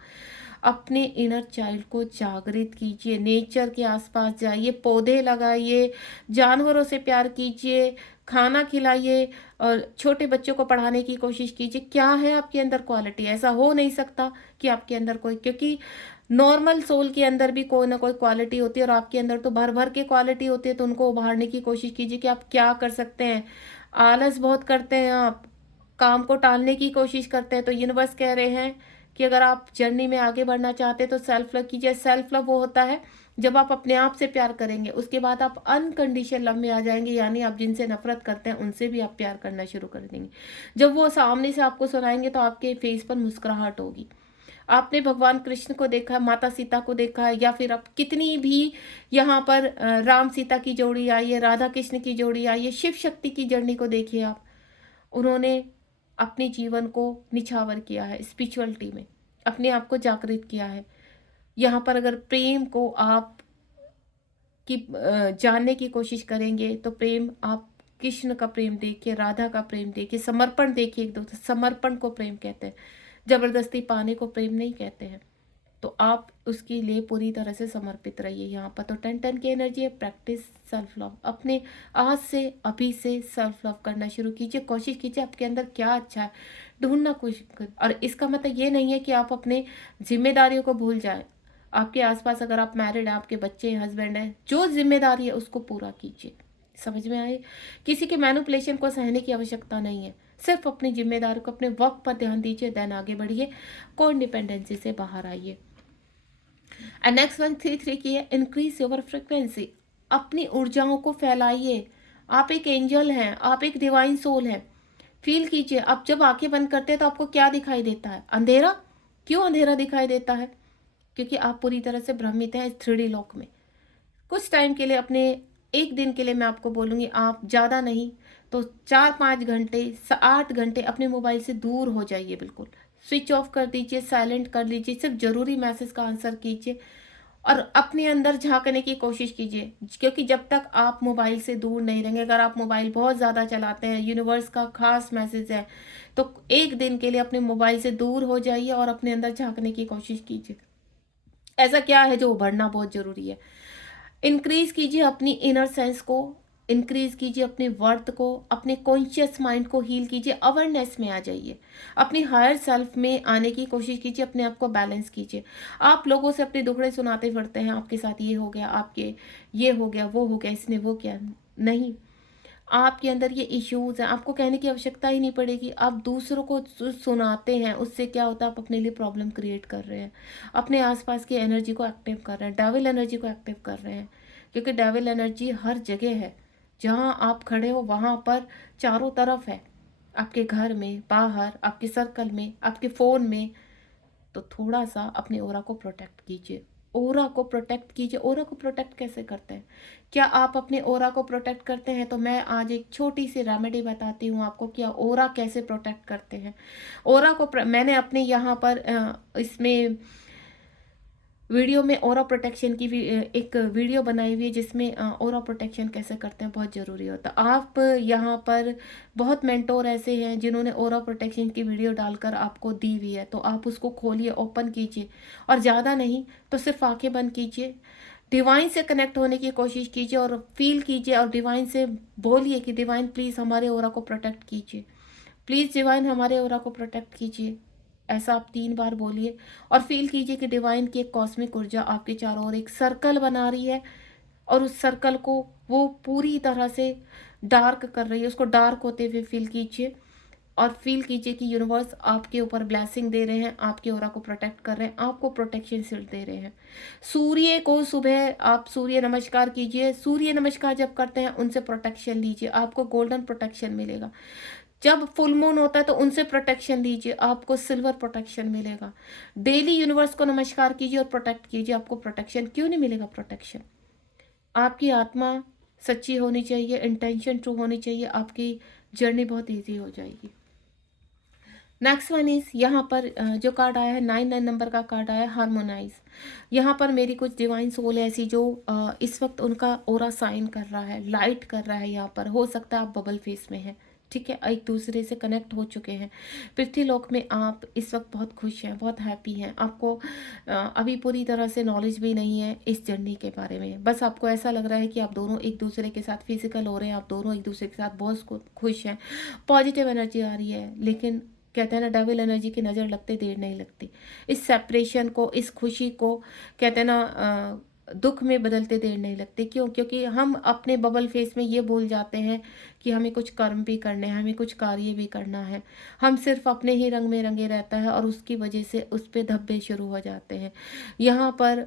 अपने इनर चाइल्ड को जागृत कीजिए, नेचर के आसपास जाइए, पौधे लगाइए, जानवरों से प्यार कीजिए, खाना खिलाइए, और छोटे बच्चों को पढ़ाने की कोशिश कीजिए। क्या है आपके अंदर क्वालिटी? ऐसा हो नहीं सकता कि आपके अंदर कोई, क्योंकि नॉर्मल सोल के अंदर भी कोई ना कोई क्वालिटी होती है, और आपके अंदर तो भर भर के क्वालिटी होती है। तो उनको उभारने की कोशिश कीजिए कि आप क्या कर सकते हैं। आलस बहुत करते हैं आप, काम को टालने की कोशिश करते हैं, तो यूनिवर्स कह रहे हैं कि अगर आप जर्नी में आगे बढ़ना चाहते हैं तो सेल्फ लव कीजिए। सेल्फ लव वो होता है जब आप अपने आप से प्यार करेंगे, उसके बाद आप अनकंडीशनल लव में आ जाएंगे, यानी आप जिनसे नफरत करते हैं उनसे भी आप प्यार करना शुरू कर देंगे। जब वो सामने से आपको सुनाएंगे तो आपके फेस पर मुस्कुराहट होगी। आपने भगवान कृष्ण को देखा है, माता सीता को देखा है, या फिर आप कितनी भी यहाँ पर राम सीता की जोड़ी आई है, राधा कृष्ण की जोड़ी आई है, शिव शक्ति की जर्नी को देखिए आप। उन्होंने अपने जीवन को निछावर किया है, स्पिरिचुअलिटी में अपने आप को जागृत किया है। यहाँ पर अगर प्रेम को आप जानने की कोशिश करेंगे तो प्रेम, आप कृष्ण का प्रेम देखिए, राधा का प्रेम देखिए, समर्पण देखिए। एक दूसरे, समर्पण को प्रेम कहते हैं, जबरदस्ती पाने को प्रेम नहीं कहते हैं। तो आप उसके लिए पूरी तरह से समर्पित रहिए। यहाँ पर तो 10-10 की एनर्जी है। प्रैक्टिस सेल्फ लव, अपने आज से, अभी से सेल्फ लव करना शुरू कीजिए। कोशिश कीजिए आपके अंदर क्या अच्छा है, ढूंढना कोशिश कर। और इसका मतलब ये नहीं है कि आप अपने जिम्मेदारियों को भूल जाए। आपके आसपास अगर आप मैरिड हैं, आपके बच्चे हैं, हस्बैंड हैं, जो जिम्मेदारी है उसको पूरा कीजिए। समझ में आए? किसी के मैनिपुलेशन को सहने की आवश्यकता नहीं है। सिर्फ अपनी जिम्मेदारी को, अपने वर्क पर ध्यान दीजिए, देन आगे बढ़िए, को इंडिपेंडेंसी से बाहर आइए। एंड नेक्स्ट वन 3 की है, इंक्रीज योर फ्रिक्वेंसी। अपनी ऊर्जाओं को फैलाइए। आप एक एंजल हैं, आप एक डिवाइन सोल हैं। फील कीजिए, आप जब आंखें बंद करते हैं तो आपको क्या दिखाई देता है? अंधेरा। क्यों अंधेरा दिखाई देता है? क्योंकि आप पूरी तरह से भ्रमित हैं इस 3D लोक में। कुछ टाइम के लिए, अपने एक दिन के लिए मैं आपको बोलूँगी, आप ज़्यादा नहीं तो 4-5 घंटे 8 घंटे अपने मोबाइल से दूर हो जाइए। बिल्कुल स्विच ऑफ कर दीजिए, साइलेंट कर लीजिए, सिर्फ ज़रूरी मैसेज का आंसर कीजिए और अपने अंदर झांकने की कोशिश कीजिए। क्योंकि जब तक आप मोबाइल से दूर नहीं रहेंगे, अगर आप मोबाइल बहुत ज़्यादा चलाते हैं, यूनिवर्स का खास मैसेज है, तो एक दिन के लिए अपने मोबाइल से दूर हो जाइए और अपने अंदर झांकने की कोशिश कीजिए। ऐसा क्या है जो उभरना बहुत ज़रूरी है। इंक्रीज कीजिए अपनी इनर सेंस को, इंक्रीज कीजिए अपने वर्थ को, अपने कॉन्शियस माइंड को हील कीजिए, अवेयरनेस में आ जाइए, अपनी हायर सेल्फ में आने की कोशिश कीजिए, अपने आप को बैलेंस कीजिए। आप लोगों से अपने दुखड़े सुनाते फिरते हैं, आपके साथ ये हो गया, आपके ये हो गया, वो हो गया, इसने वो किया। नहीं, आपके अंदर ये इश्यूज हैं, आपको कहने की आवश्यकता ही नहीं पड़ेगी। आप दूसरों को सुनाते हैं, उससे क्या होता है? आप अपने लिए प्रॉब्लम क्रिएट कर रहे हैं, अपने आसपास की एनर्जी को एक्टिव कर रहे हैं, डेविल एनर्जी को एक्टिव कर रहे हैं। क्योंकि डेविल एनर्जी हर जगह है, जहाँ आप खड़े हो वहाँ पर चारों तरफ है, आपके घर में, बाहर, आपके सर्कल में, आपके फ़ोन में। तो थोड़ा सा अपने ओरा को प्रोटेक्ट कीजिए, ओरा को प्रोटेक्ट कीजिए। ओरा को प्रोटेक्ट कैसे करते हैं? क्या आप अपने ओरा को प्रोटेक्ट करते हैं? तो मैं आज एक छोटी सी रेमेडी बताती हूँ आपको कि ओरा कैसे प्रोटेक्ट करते हैं। ओरा को मैंने अपने यहाँ पर इसमें वीडियो में ओरा प्रोटेक्शन की भी एक वीडियो बनाई हुई है, जिसमें ओरा प्रोटेक्शन कैसे करते हैं बहुत ज़रूरी होता है। आप यहाँ पर बहुत मेंटोर ऐसे हैं जिन्होंने ओरा प्रोटेक्शन की वीडियो डालकर आपको दी हुई है, तो आप उसको खोलिए, ओपन कीजिए और ज़्यादा नहीं तो सिर्फ आंखें बंद कीजिए, डिवाइन से कनेक्ट होने की कोशिश कीजिए और फील कीजिए और डिवाइन से बोलिए कि डिवाइन प्लीज़ हमारे ओरा को प्रोटेक्ट कीजिए, प्लीज़ डिवाइन हमारे ओरा को प्रोटेक्ट कीजिए। ऐसा आप 3 बार बोलिए और फील कीजिए कि डिवाइन की एक कॉस्मिक ऊर्जा आपके चारों ओर एक सर्कल बना रही है और उस सर्कल को वो पूरी तरह से डार्क कर रही है। उसको डार्क होते हुए फील कीजिए और फील कीजिए कि यूनिवर्स आपके ऊपर ब्लेसिंग दे रहे हैं, आपके ऑरा को प्रोटेक्ट कर रहे हैं, आपको प्रोटेक्शन शील्ड दे रहे हैं। सूर्य को सुबह आप सूर्य नमस्कार कीजिए। सूर्य नमस्कार जब करते हैं उनसे प्रोटेक्शन लीजिए, आपको गोल्डन प्रोटेक्शन मिलेगा। जब फुल मून होता है तो उनसे प्रोटेक्शन लीजिए, आपको सिल्वर प्रोटेक्शन मिलेगा। डेली यूनिवर्स को नमस्कार कीजिए और प्रोटेक्ट कीजिए, आपको प्रोटेक्शन क्यों नहीं मिलेगा? प्रोटेक्शन। आपकी आत्मा सच्ची होनी चाहिए, इंटेंशन ट्रू होनी चाहिए, आपकी जर्नी बहुत ईजी हो जाएगी। नेक्स्ट वन इज यहाँ पर जो कार्ड आया है 9 नंबर का कार्ड आया है, हार्मोनाइज। यहाँ पर मेरी कुछ डिवाइन सोल ऐसी जो इस वक्त उनका ओरा साइन कर रहा है, लाइट कर रहा है। यहाँ पर हो सकता है आप बबल फेस में हैं, ठीक है, एक दूसरे से कनेक्ट हो चुके हैं। पृथ्वीलोक में आप इस वक्त बहुत खुश हैं, बहुत हैप्पी हैं। आपको अभी पूरी तरह से नॉलेज भी नहीं है इस जर्नी के बारे में, बस आपको ऐसा लग रहा है कि आप दोनों एक दूसरे के साथ फिजिकल हो रहे हैं, आप दोनों एक दूसरे के साथ बहुत खुश हैं, पॉजिटिव एनर्जी आ रही है। लेकिन कहते हैं ना, डेविल एनर्जी की नज़र लगते देर नहीं लगती। इस सेपरेशन को, इस खुशी को कहते हैं ना दुख में बदलते देर नहीं लगती। क्यों? क्योंकि हम अपने बबल फेस में ये भूल जाते हैं कि हमें कुछ कर्म भी करने हैं, हमें कुछ कार्य भी करना है। हम सिर्फ अपने ही रंग में रंगे रहता है और उसकी वजह से उस पर धब्बे शुरू हो जाते हैं। यहाँ पर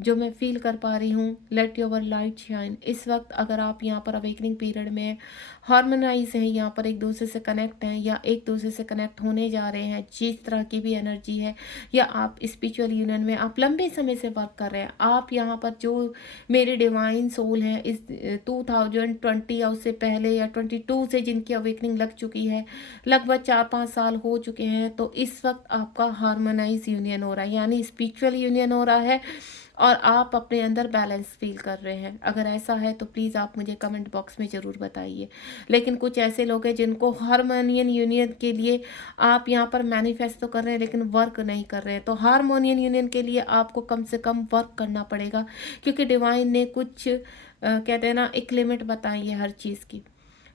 जो मैं फील कर पा रही हूँ, लेट योर लाइट शाइन। इस वक्त अगर आप यहाँ पर अवेकनिंग पीरियड में हार्मोनाइज हैं, यहाँ पर एक दूसरे से कनेक्ट हैं या एक दूसरे से कनेक्ट होने जा रहे हैं, जिस तरह की भी एनर्जी है, या आप स्पिरिचुअल यूनियन में आप लंबे समय से वर्क कर रहे हैं, आप यहाँ पर जो मेरे डिवाइन सोल हैं इस 2020 या उससे पहले या 22 से जिनकी अवेकनिंग लग चुकी है, लगभग 4-5 साल हो चुके हैं, तो इस वक्त आपका हार्मोनाइज यूनियन हो रहा है, यानी स्पिरिचुअल यूनियन हो रहा है और आप अपने अंदर बैलेंस फील कर रहे हैं। अगर ऐसा है तो प्लीज़ आप मुझे कमेंट बॉक्स में ज़रूर बताइए। लेकिन कुछ ऐसे लोग हैं जिनको हार्मोनियन यूनियन के लिए आप यहाँ पर मैनिफेस्ट तो कर रहे हैं लेकिन वर्क नहीं कर रहे हैं, तो हार्मोनियन यूनियन के लिए आपको कम से कम वर्क करना पड़ेगा, क्योंकि डिवाइन ने कुछ कहते हैं ना एक लिमिट बताई है हर चीज़ की।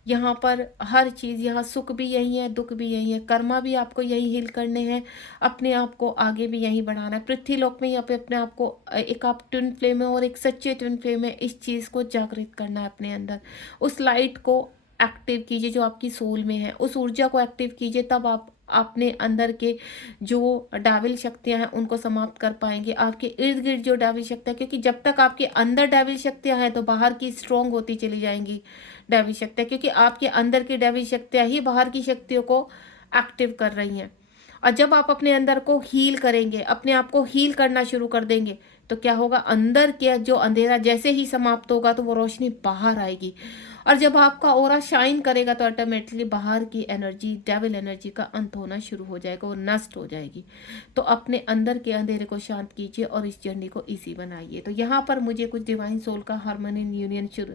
यहाँ पर हर चीज़, यहाँ सुख भी यही है, दुख भी यही है, कर्मा भी आपको यही हील करने हैं, अपने आप को आगे भी यही बढ़ाना है। पृथ्वी लोक में यहाँ पे अपने आप को एक आप ट्विन फ्लेम है और एक सच्चे ट्विन फ्लेम है, इस चीज़ को जागृत करना है अपने अंदर। उस लाइट को एक्टिव कीजिए जो आपकी सोल में है, उस ऊर्जा को एक्टिव कीजिए, तब आप अपने अंदर के जो डेविल शक्तियां हैं उनको समाप्त कर पाएंगे। आपके इर्द गिर्द जो डेविल शक्तियां, क्योंकि जब तक आपके अंदर डेविल शक्तियां हैं तो बाहर की स्ट्रोंग होती चली जाएंगी डेविल शक्तियां, क्योंकि आपके अंदर की डेविल शक्तियां ही बाहर की शक्तियों को एक्टिव कर रही हैं। और जब आप अपने अंदर को हील करेंगे, अपने आप को हील करना शुरू कर देंगे, तो क्या होगा, अंदर के जो अंधेरा जैसे ही समाप्त होगा तो वो रोशनी बाहर आएगी। और जब आपका ऑरा शाइन करेगा तो ऑटोमेटिकली बाहर की एनर्जी, डेविल एनर्जी का अंत होना शुरू हो जाएगा, वो नष्ट हो जाएगी। तो अपने अंदर के अंधेरे को शांत कीजिए और इस जर्नी को इजी बनाइए। तो यहाँ पर मुझे कुछ डिवाइन सोल का हार्मोनी यूनियन शुरू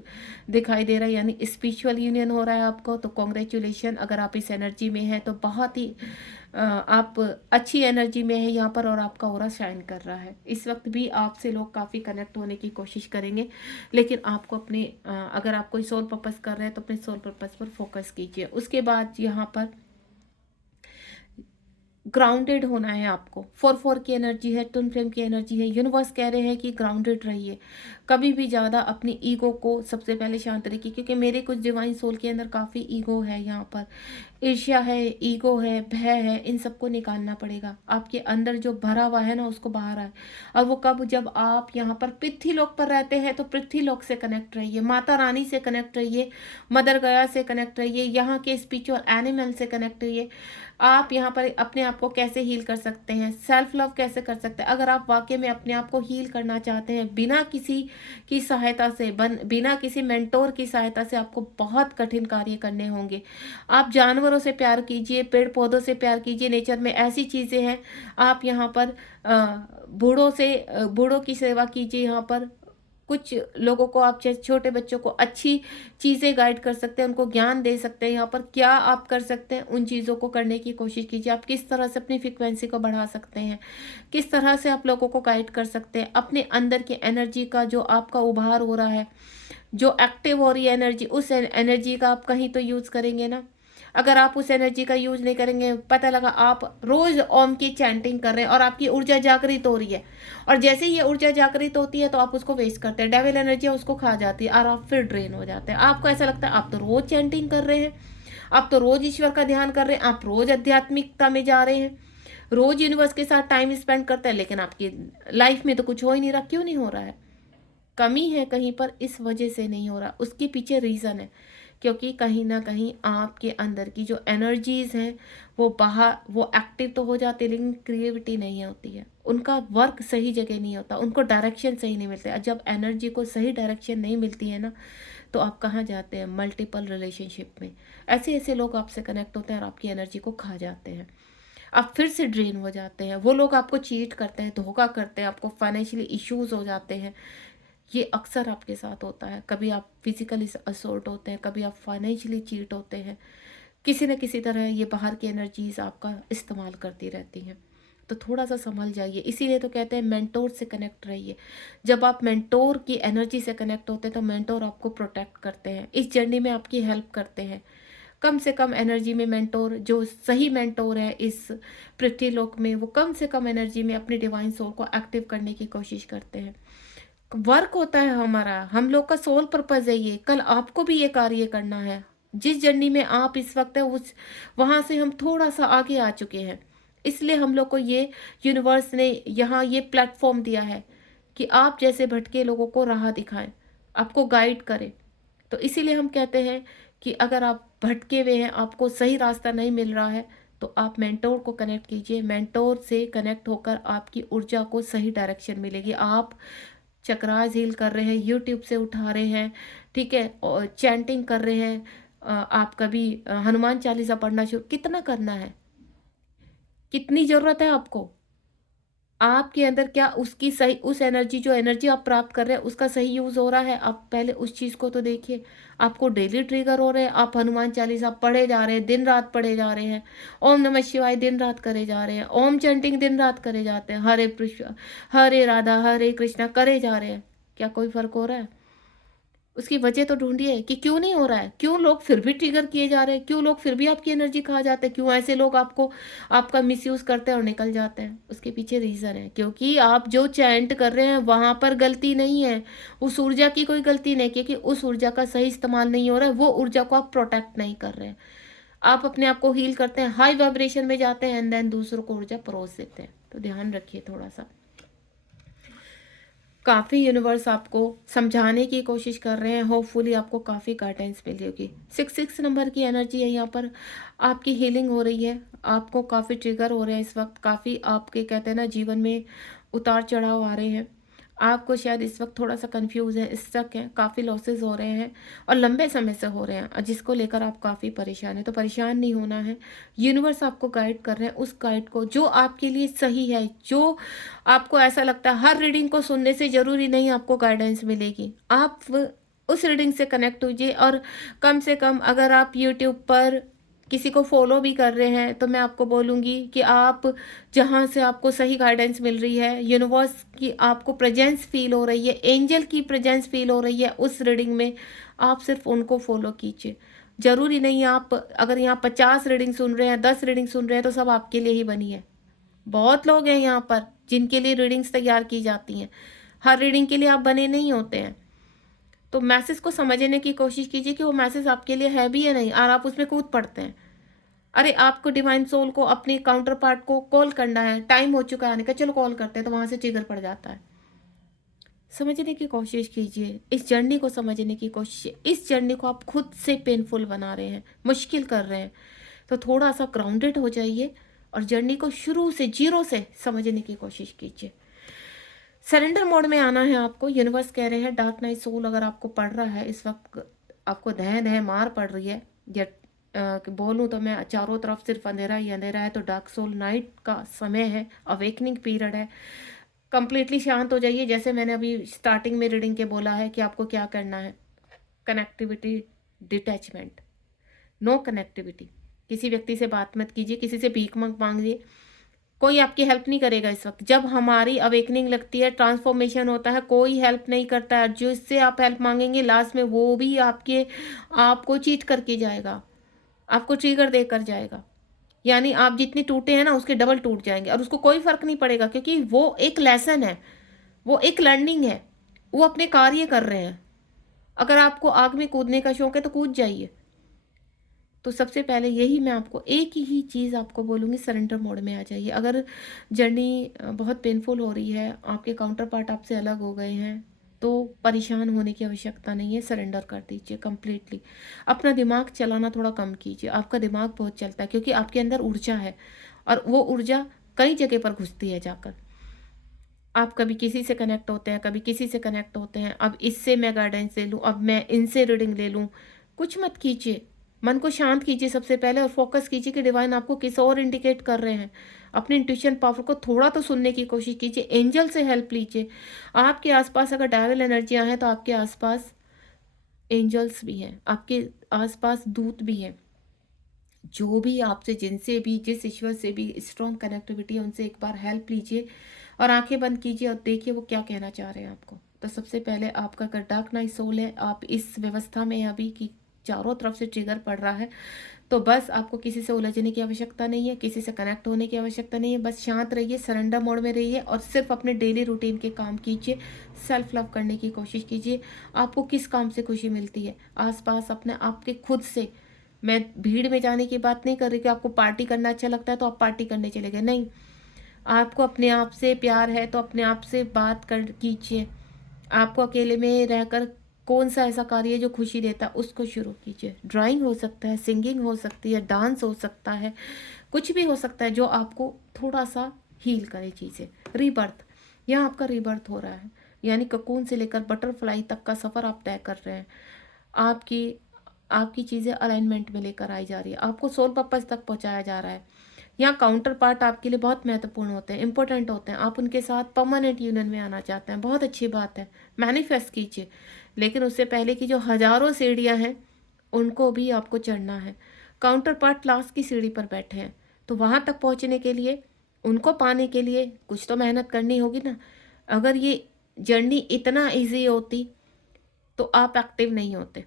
दिखाई दे रहा है, यानी स्पिरिचुअल यूनियन हो रहा है आपको। तो कॉन्ग्रेचुलेशन, अगर आप इस एनर्जी में हैं तो बहुत ही आप अच्छी एनर्जी में है यहाँ पर और आपका ऑरा शाइन कर रहा है। इस वक्त भी आपसे लोग काफ़ी कनेक्ट होने की कोशिश करेंगे, लेकिन आपको अपने अगर आप कोई सोल पर्पस कर रहे हैं तो अपने सोल पर्पस पर फोकस कीजिए। उसके बाद यहाँ पर ग्राउंडेड होना है आपको। 4-4 की एनर्जी है, ट्विन फ्लेम की एनर्जी है। यूनिवर्स कह रहे हैं कि ग्राउंडेड रहिए, कभी भी ज़्यादा अपनी ईगो को सबसे पहले शांत रखिए, क्योंकि मेरे कुछ डिवाइन सोल के अंदर काफ़ी ईगो है, यहाँ पर ईर्ष्या है, ईगो है, भय है, इन सबको निकालना पड़ेगा। आपके अंदर जो भरा हुआ है ना उसको बाहर आए। और वो कब, जब आप यहाँ पर पृथ्वी लोक पर रहते हैं तो पृथ्वी लोक से कनेक्ट रहिए, माता रानी से कनेक्ट रहिए, मदर गया से कनेक्ट रहिए, यहाँ के स्पिरिचुअल एनिमल से कनेक्ट रहिए। आप यहाँ पर अपने आप को कैसे हील कर सकते हैं, सेल्फ लव कैसे कर सकते हैं, अगर आप वाकई में अपने आप को हील करना चाहते हैं बिना किसी की सहायता से, बिना किसी मेंटोर की सहायता से, आपको बहुत कठिन कार्य करने होंगे। आप जानवरों से प्यार कीजिए, पेड़ पौधों से प्यार कीजिए, नेचर में ऐसी चीज़ें हैं। आप यहाँ पर बूढ़ों की सेवा कीजिए। यहाँ पर कुछ लोगों को आप, छोटे बच्चों को अच्छी चीज़ें गाइड कर सकते हैं, उनको ज्ञान दे सकते हैं। यहाँ पर क्या आप कर सकते हैं, उन चीज़ों को करने की कोशिश कीजिए। आप किस तरह से अपनी फ्रिक्वेंसी को बढ़ा सकते हैं, किस तरह से आप लोगों को गाइड कर सकते हैं। अपने अंदर की एनर्जी का जो आपका उभार हो रहा है, जो एक्टिव हो रही है एनर्जी, उस एनर्जी का आप कहीं तो यूज़ करेंगे ना। अगर आप उस एनर्जी का यूज नहीं करेंगे, पता लगा आप रोज ओम की चैंटिंग कर रहे हैं और आपकी ऊर्जा जागृत हो रही है, और जैसे ही ये ऊर्जा जागृत होती है तो आप उसको वेस्ट करते हैं, डेविल एनर्जी उसको खा जाती है और आप फिर ड्रेन हो जाते हैं। आपको ऐसा लगता है आप तो रोज चैंटिंग कर रहे हैं, आप तो रोज ईश्वर का ध्यान कर रहे हैं, आप रोज आध्यात्मिकता में जा रहे हैं, रोज यूनिवर्स के साथ टाइम स्पेंड करते हैं, लेकिन आपकी लाइफ में तो कुछ हो ही नहीं रहा। क्यों नहीं हो रहा है? कमी है कहीं पर, इस वजह से नहीं हो रहा। उसके पीछे रीज़न है, क्योंकि कहीं ना कहीं आपके अंदर की जो एनर्जीज हैं वो बाहर, वो एक्टिव तो हो जाती है लेकिन क्रिएटिविटी नहीं होती है, उनका वर्क सही जगह नहीं होता, उनको डायरेक्शन सही नहीं मिलता। जब एनर्जी को सही डायरेक्शन नहीं मिलती है ना, तो आप कहाँ जाते हैं, मल्टीपल रिलेशनशिप में। ऐसे ऐसे लोग आपसे कनेक्ट होते हैं और आपकी एनर्जी को खा जाते हैं, आप फिर से ड्रेन हो जाते हैं। वो लोग आपको चीट करते हैं, धोखा करते हैं, आपको फाइनेंशियली इश्यूज हो जाते हैं। ये अक्सर आपके साथ होता है। कभी आप फिजिकली असोल्ट होते हैं, कभी आप फाइनेंशियली चीट होते हैं, किसी न किसी तरह ये बाहर की एनर्जीज आपका इस्तेमाल करती रहती हैं। तो थोड़ा सा संभल जाइए। इसीलिए तो कहते हैं मेंटोर से कनेक्ट रहिए। जब आप मेंटोर की एनर्जी से कनेक्ट होते हैं तो मेंटोर आपको प्रोटेक्ट करते हैं, इस जर्नी में आपकी हेल्प करते हैं। कम से कम एनर्जी में मेंटोर, जो सही मेंटोर है इस पृथ्वी लोक में, वो कम से कम एनर्जी में अपनी डिवाइन सोल को एक्टिव करने की कोशिश करते हैं। वर्क होता है हमारा, हम लोग का सोल पर्पज है ये। कल आपको भी ये कार्य करना है। जिस जर्नी में आप इस वक्त है उस, वहां से हम थोड़ा सा आगे आ चुके हैं। इसलिए हम लोग को ये यूनिवर्स ने यहाँ ये प्लेटफॉर्म दिया है कि आप जैसे भटके लोगों को राह दिखाएं, आपको गाइड करें। तो इसीलिए हम कहते हैं कि अगर आप भटके हुए हैं, आपको सही रास्ता नहीं मिल रहा है, तो आप मेंटोर को कनेक्ट कीजिए। मेंटोर से कनेक्ट होकर आपकी ऊर्जा को सही डायरेक्शन मिलेगी। आप चक्रास हील कर रहे हैं, यूट्यूब से उठा रहे हैं, ठीक है, और चैंटिंग कर रहे हैं, आप कभी हनुमान चालीसा पढ़ना शुरू, कितना करना है, कितनी ज़रूरत है आपको? आपके अंदर क्या उसकी सही, उस एनर्जी, जो एनर्जी आप प्राप्त कर रहे हैं उसका सही यूज़ हो रहा है? आप पहले उस चीज़ को तो देखिए। आपको डेली ट्रिगर हो रहे हैं, आप हनुमान चालीसा पढ़े जा रहे हैं, दिन रात पढ़े जा रहे हैं, ओम नमः शिवाय दिन रात करे जा रहे हैं, ओम चैंटिंग दिन रात करे जाते हैं, हरे कृष्ण हरे राधा हरे कृष्णा करे जा रहे हैं, क्या कोई फर्क हो रहा है? उसकी वजह तो ढूँढिए कि क्यों नहीं हो रहा है? क्यों लोग फिर भी ट्रिगर किए जा रहे हैं? क्यों लोग फिर भी आपकी एनर्जी खा जाते हैं? क्यों ऐसे लोग आपको आपका मिसयूज़ करते हैं और निकल जाते हैं? उसके पीछे रीज़न है, क्योंकि आप जो चैंट कर रहे हैं वहाँ पर गलती नहीं है। उस ऊर्जा की कोई गलती नहीं, क्योंकि उस ऊर्जा का सही इस्तेमाल नहीं हो रहा है, वो ऊर्जा को आप प्रोटेक्ट नहीं कर रहे हैं। आप अपने आप को हील करते हैं, हाई वाइब्रेशन में जाते हैं एंड देन दूसरों को ऊर्जा परोस देते हैं। तो ध्यान रखिए थोड़ा-सा। काफ़ी यूनिवर्स आपको समझाने की कोशिश कर रहे हैं, होपफुली आपको काफ़ी गाइडेंस मिली होगी। 6 नंबर की एनर्जी है यहाँ पर, आपकी हीलिंग हो रही है, आपको काफ़ी ट्रिगर हो रहे हैं इस वक्त, काफ़ी आपके कहते हैं ना जीवन में उतार चढ़ाव आ रहे हैं। आपको शायद इस वक्त थोड़ा सा कंफ्यूज है, स्टक है, काफ़ी लॉसेस हो रहे हैं और लंबे समय से हो रहे हैं, जिसको लेकर आप काफ़ी परेशान हैं। तो परेशान नहीं होना है, यूनिवर्स आपको गाइड कर रहे हैं, उस गाइड को जो आपके लिए सही है, जो आपको ऐसा लगता है हर रीडिंग को सुनने से ज़रूरी नहीं आपको गाइडेंस मिलेगी। आप उस रीडिंग से कनेक्ट होइए और कम से कम अगर आप यूट्यूब पर किसी को फॉलो भी कर रहे हैं, तो मैं आपको बोलूँगी कि आप जहाँ से आपको सही गाइडेंस मिल रही है, यूनिवर्स की आपको प्रेजेंस फ़ील हो रही है, एंजल की प्रेजेंस फ़ील हो रही है उस रीडिंग में, आप सिर्फ़ उनको फॉलो कीजिए। ज़रूरी नहीं आप अगर यहाँ 50 रीडिंग सुन रहे हैं, 10 रीडिंग सुन रहे हैं, तो सब आपके लिए ही बनी है। बहुत लोग हैं यहाँ पर जिनके लिए रीडिंग्स तैयार की जाती हैं। हर रीडिंग के लिए आप बने नहीं होते हैं। तो मैसेज को समझने की कोशिश कीजिए कि वो मैसेज आपके लिए है भी या नहीं, और आप उसमें कूद पड़ते हैं। अरे आपको डिवाइन सोल को अपने काउंटर पार्ट को कॉल करना है, टाइम हो चुका है आने का, चलो कॉल करते हैं, तो वहाँ से ट्रिगर पड़ जाता है। समझने की कोशिश कीजिए, इस जर्नी को समझने की कोशिश, इस जर्नी को आप खुद से पेनफुल बना रहे हैं, मुश्किल कर रहे हैं। तो थोड़ा सा ग्राउंडेड हो जाइए और जर्नी को शुरू से जीरो से समझने की कोशिश कीजिए। सरेंडर मोड में आना है आपको। यूनिवर्स कह रहे हैं डार्क नाइट सोल अगर आपको पड़ रहा है इस वक्त, आपको दह दह मार पड़ रही है, या बोलूँ तो मैं चारों तरफ सिर्फ अंधेरा ही अंधेरा है, तो डार्क सोल नाइट का समय है, अवेकनिंग पीरियड है। कंप्लीटली शांत हो जाइए, जैसे मैंने अभी स्टार्टिंग में रीडिंग के बोला है कि आपको क्या करना है। Connectivity, detachment, no connectivity. किसी व्यक्ति से बात मत कीजिए, किसी से भीख मत मांगिए, कोई आपकी हेल्प नहीं करेगा इस वक्त। जब हमारी अवेकनिंग लगती है, ट्रांसफॉर्मेशन होता है, कोई हेल्प नहीं करता है। जो इससे आप हेल्प मांगेंगे लास्ट में वो भी आपको चीट करके जाएगा, आपको ट्रिगर देकर जाएगा। यानी आप जितनी टूटे हैं ना, उसके डबल टूट जाएंगे और उसको कोई फर्क नहीं पड़ेगा, क्योंकि वो एक लेसन है, वो एक लर्निंग है, वो अपने कार्य कर रहे हैं। अगर आपको आग में कूदने का शौक है तो कूद जाइए। तो सबसे पहले यही मैं आपको एक ही चीज़ आपको बोलूँगी, सरेंडर मोड में आ जाइए। अगर जर्नी बहुत पेनफुल हो रही है, आपके काउंटर पार्ट आपसे अलग हो गए हैं, तो परेशान होने की आवश्यकता नहीं है, सरेंडर कर दीजिए कंप्लीटली। अपना दिमाग चलाना थोड़ा कम कीजिए, आपका दिमाग बहुत चलता है क्योंकि आपके अंदर ऊर्जा है और वो ऊर्जा कई जगह पर घुसती है जाकर। आप कभी किसी से कनेक्ट होते हैं, कभी किसी से कनेक्ट होते हैं, अब इससे मैं गाइडेंस ले लूँ, अब मैं इनसे रीडिंग ले लूँ। कुछ मत कीजिए, मन को शांत कीजिए सबसे पहले और फोकस कीजिए कि डिवाइन आपको किस और इंडिकेट कर रहे हैं। अपने इंट्यूशन पावर को थोड़ा तो सुनने की कोशिश कीजिए, एंजल से हेल्प लीजिए। आपके आसपास अगर डेविल एनर्जियाँ हैं तो आपके आसपास एंजल्स भी हैं, आपके आसपास दूत भी हैं। जो भी आपसे जिनसे भी जिस ईश्वर से भी स्ट्रॉन्ग कनेक्टिविटी है, उनसे एक बार हेल्प लीजिए और आंखें बंद कीजिए और देखिए वो क्या कहना चाह रहे हैं आपको। तो सबसे पहले आपका अगर डार्क नाइट सोल है, आप इस व्यवस्था में अभी कि चारों तरफ से ट्रिगर पड़ रहा है, तो बस आपको किसी से उलझने की आवश्यकता नहीं है, किसी से कनेक्ट होने की आवश्यकता नहीं है। बस शांत रहिए, सरेंडर मोड में रहिए और सिर्फ अपने डेली रूटीन के काम कीजिए। सेल्फ लव करने की कोशिश कीजिए। आपको किस काम से खुशी मिलती है, आसपास अपने आपके खुद से। मैं भीड़ में जाने की बात नहीं कर रही कि आपको पार्टी करना अच्छा लगता है तो आप पार्टी करने चले गए, नहीं। आपको अपने आप से प्यार है तो अपने आप से बात कर कीजिए। आपको अकेले में रहकर कौन सा ऐसा कार्य है जो खुशी देता है, उसको शुरू कीजिए। ड्राइंग हो सकता है, सिंगिंग हो सकती है, डांस हो सकता है, कुछ भी हो सकता है जो आपको थोड़ा सा हील करे चीज़ें। रीबर्थ, यहाँ आपका रीबर्थ हो रहा है, यानी ककून से लेकर बटरफ्लाई तक का सफ़र आप तय कर रहे हैं। आपकी आपकी चीज़ें अलाइनमेंट में लेकर आई जा रही है, आपको सोल पर्पस तक पहुँचाया जा रहा है। यहाँ काउंटर पार्ट आपके लिए बहुत महत्वपूर्ण होते हैं, इंपॉर्टेंट होते हैं। आप उनके साथ परमानेंट यूनियन में आना चाहते हैं, बहुत अच्छी बात है, मैनिफेस्ट कीजिए। लेकिन उससे पहले की जो हजारों सीढ़ियाँ हैं उनको भी आपको चढ़ना है। काउंटर पार्ट लास्ट की सीढ़ी पर बैठे हैं, तो वहाँ तक पहुँचने के लिए, उनको पाने के लिए कुछ तो मेहनत करनी होगी ना। अगर ये जर्नी इतना ईजी होती तो आप एक्टिव नहीं होते।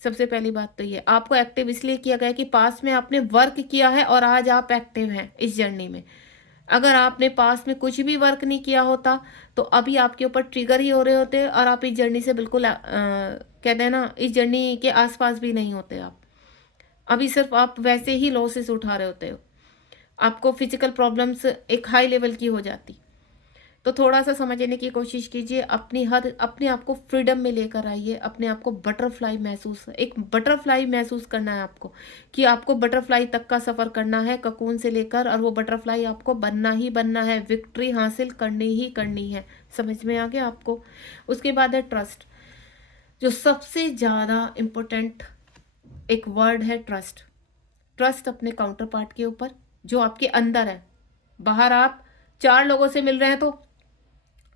सबसे पहली बात तो ये, आपको एक्टिव इसलिए किया गया है कि पास में आपने वर्क किया है और आज आप एक्टिव हैं इस जर्नी में। अगर आपने पास में कुछ भी वर्क नहीं किया होता, तो अभी आपके ऊपर ट्रिगर ही हो रहे होते और आप इस जर्नी से बिल्कुल कहते हैं ना, इस जर्नी के आस-पास भी नहीं होते आप। अभी सिर्फ़ आप वैसे ही लॉसेस उठा रहे होते हो। आपको फिज़िकल प्रॉब्लम्स एक हाई लेवल की हो जाती। तो थोड़ा-सा समझने की कोशिश कीजिए, अपने आप को फ्रीडम में लेकर आइए, अपने आप को बटरफ्लाई महसूस, एक बटरफ्लाई महसूस करना है आपको, कि आपको बटरफ्लाई तक का सफ़र करना है, ककून से लेकर, और वो बटरफ्लाई आपको बनना ही बनना है, विक्ट्री हासिल करनी ही करनी है। समझ में आ गया आपको? उसके बाद है ट्रस्ट, जो सबसे ज़्यादा इम्पोर्टेंट एक वर्ड है ट्रस्ट। ट्रस्ट अपने काउंटर पार्ट के ऊपर, जो आपके अंदर है। बाहर आप 4 लोगों से मिल रहे हैं, तो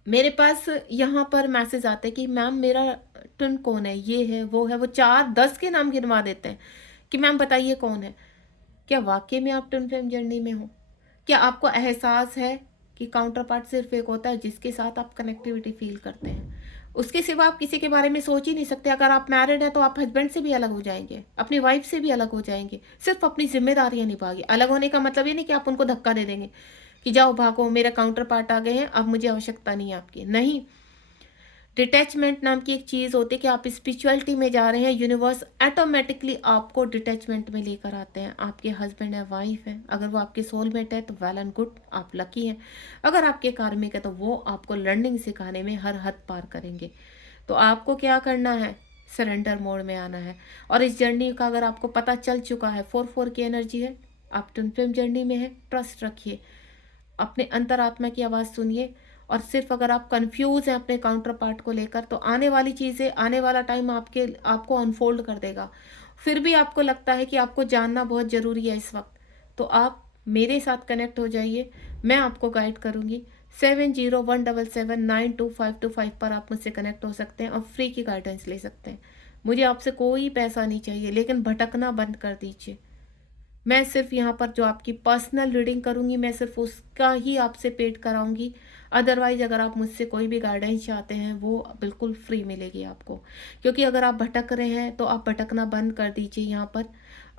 मेरे पास यहाँ पर मैसेज आते हैं कि मैम मेरा ट्विन कौन है, ये है, वो 4-10 के नाम गिनवा देते हैं कि मैम बताइए कौन है। क्या वाक़ई में आप ट्विन फ्लेम जर्नी में हो? क्या आपको एहसास है कि काउंटर पार्ट सिर्फ़ एक होता है जिसके साथ आप कनेक्टिविटी फ़ील करते हैं? उसके सिवा आप किसी के बारे में सोच ही नहीं सकते। अगर आप मैरिड हैं तो आप हस्बैंड से भी अलग हो जाएँगे, अपनी वाइफ़ से भी अलग हो जाएँगे, सिर्फ़ अपनी ज़िम्मेदारियाँ निभाइए। अलग होने का मतलब ये नहीं कि आप उनको धक्का दे देंगे कि जाओ भागो, मेरे काउंटर पार्ट आ गए हैं, अब मुझे आवश्यकता नहीं है आपकी। नहीं, डिटैचमेंट नाम की एक चीज़ होती है कि आप स्पिरिचुअलिटी में जा रहे हैं, यूनिवर्स ऑटोमेटिकली आपको डिटैचमेंट में लेकर आते हैं। आपके हस्बैंड है, वाइफ है, अगर वो आपके सोलमेट है तो वेल एंड गुड, आप लकी हैं। अगर आपके कार्मिक है तो वो आपको लर्निंग सिखाने में हर हद पार करेंगे। तो आपको क्या करना है? सरेंडर मोड में आना है। और इस जर्नी का अगर आपको पता चल चुका है, 4-4 की एनर्जी है, आप ट्विन फ्लेम जर्नी में है, ट्रस्ट रखिए, अपने अंतरात्मा की आवाज़ सुनिए। और सिर्फ अगर आप कंफ्यूज हैं अपने काउंटर पार्ट को लेकर, तो आने वाली चीज़ें, आने वाला टाइम आपको अनफोल्ड कर देगा। फिर भी आपको लगता है कि आपको जानना बहुत ज़रूरी है इस वक्त, तो आप मेरे साथ कनेक्ट हो जाइए, मैं आपको गाइड करूँगी। 7017792525 पर आप मुझसे कनेक्ट हो सकते हैं और फ्री की गाइडेंस ले सकते हैं। मुझे आपसे कोई पैसा नहीं चाहिए, लेकिन भटकना बंद कर दीजिए। मैं सिर्फ़ यहाँ पर जो आपकी पर्सनल रीडिंग करूँगी, मैं सिर्फ़ उसका ही आपसे पेड कराऊँगी। अदरवाइज़ अगर आप मुझसे कोई भी गाइडेंस चाहते हैं, वो बिल्कुल फ्री मिलेगी आपको। क्योंकि अगर आप भटक रहे हैं, तो आप भटकना बंद कर दीजिए। यहाँ पर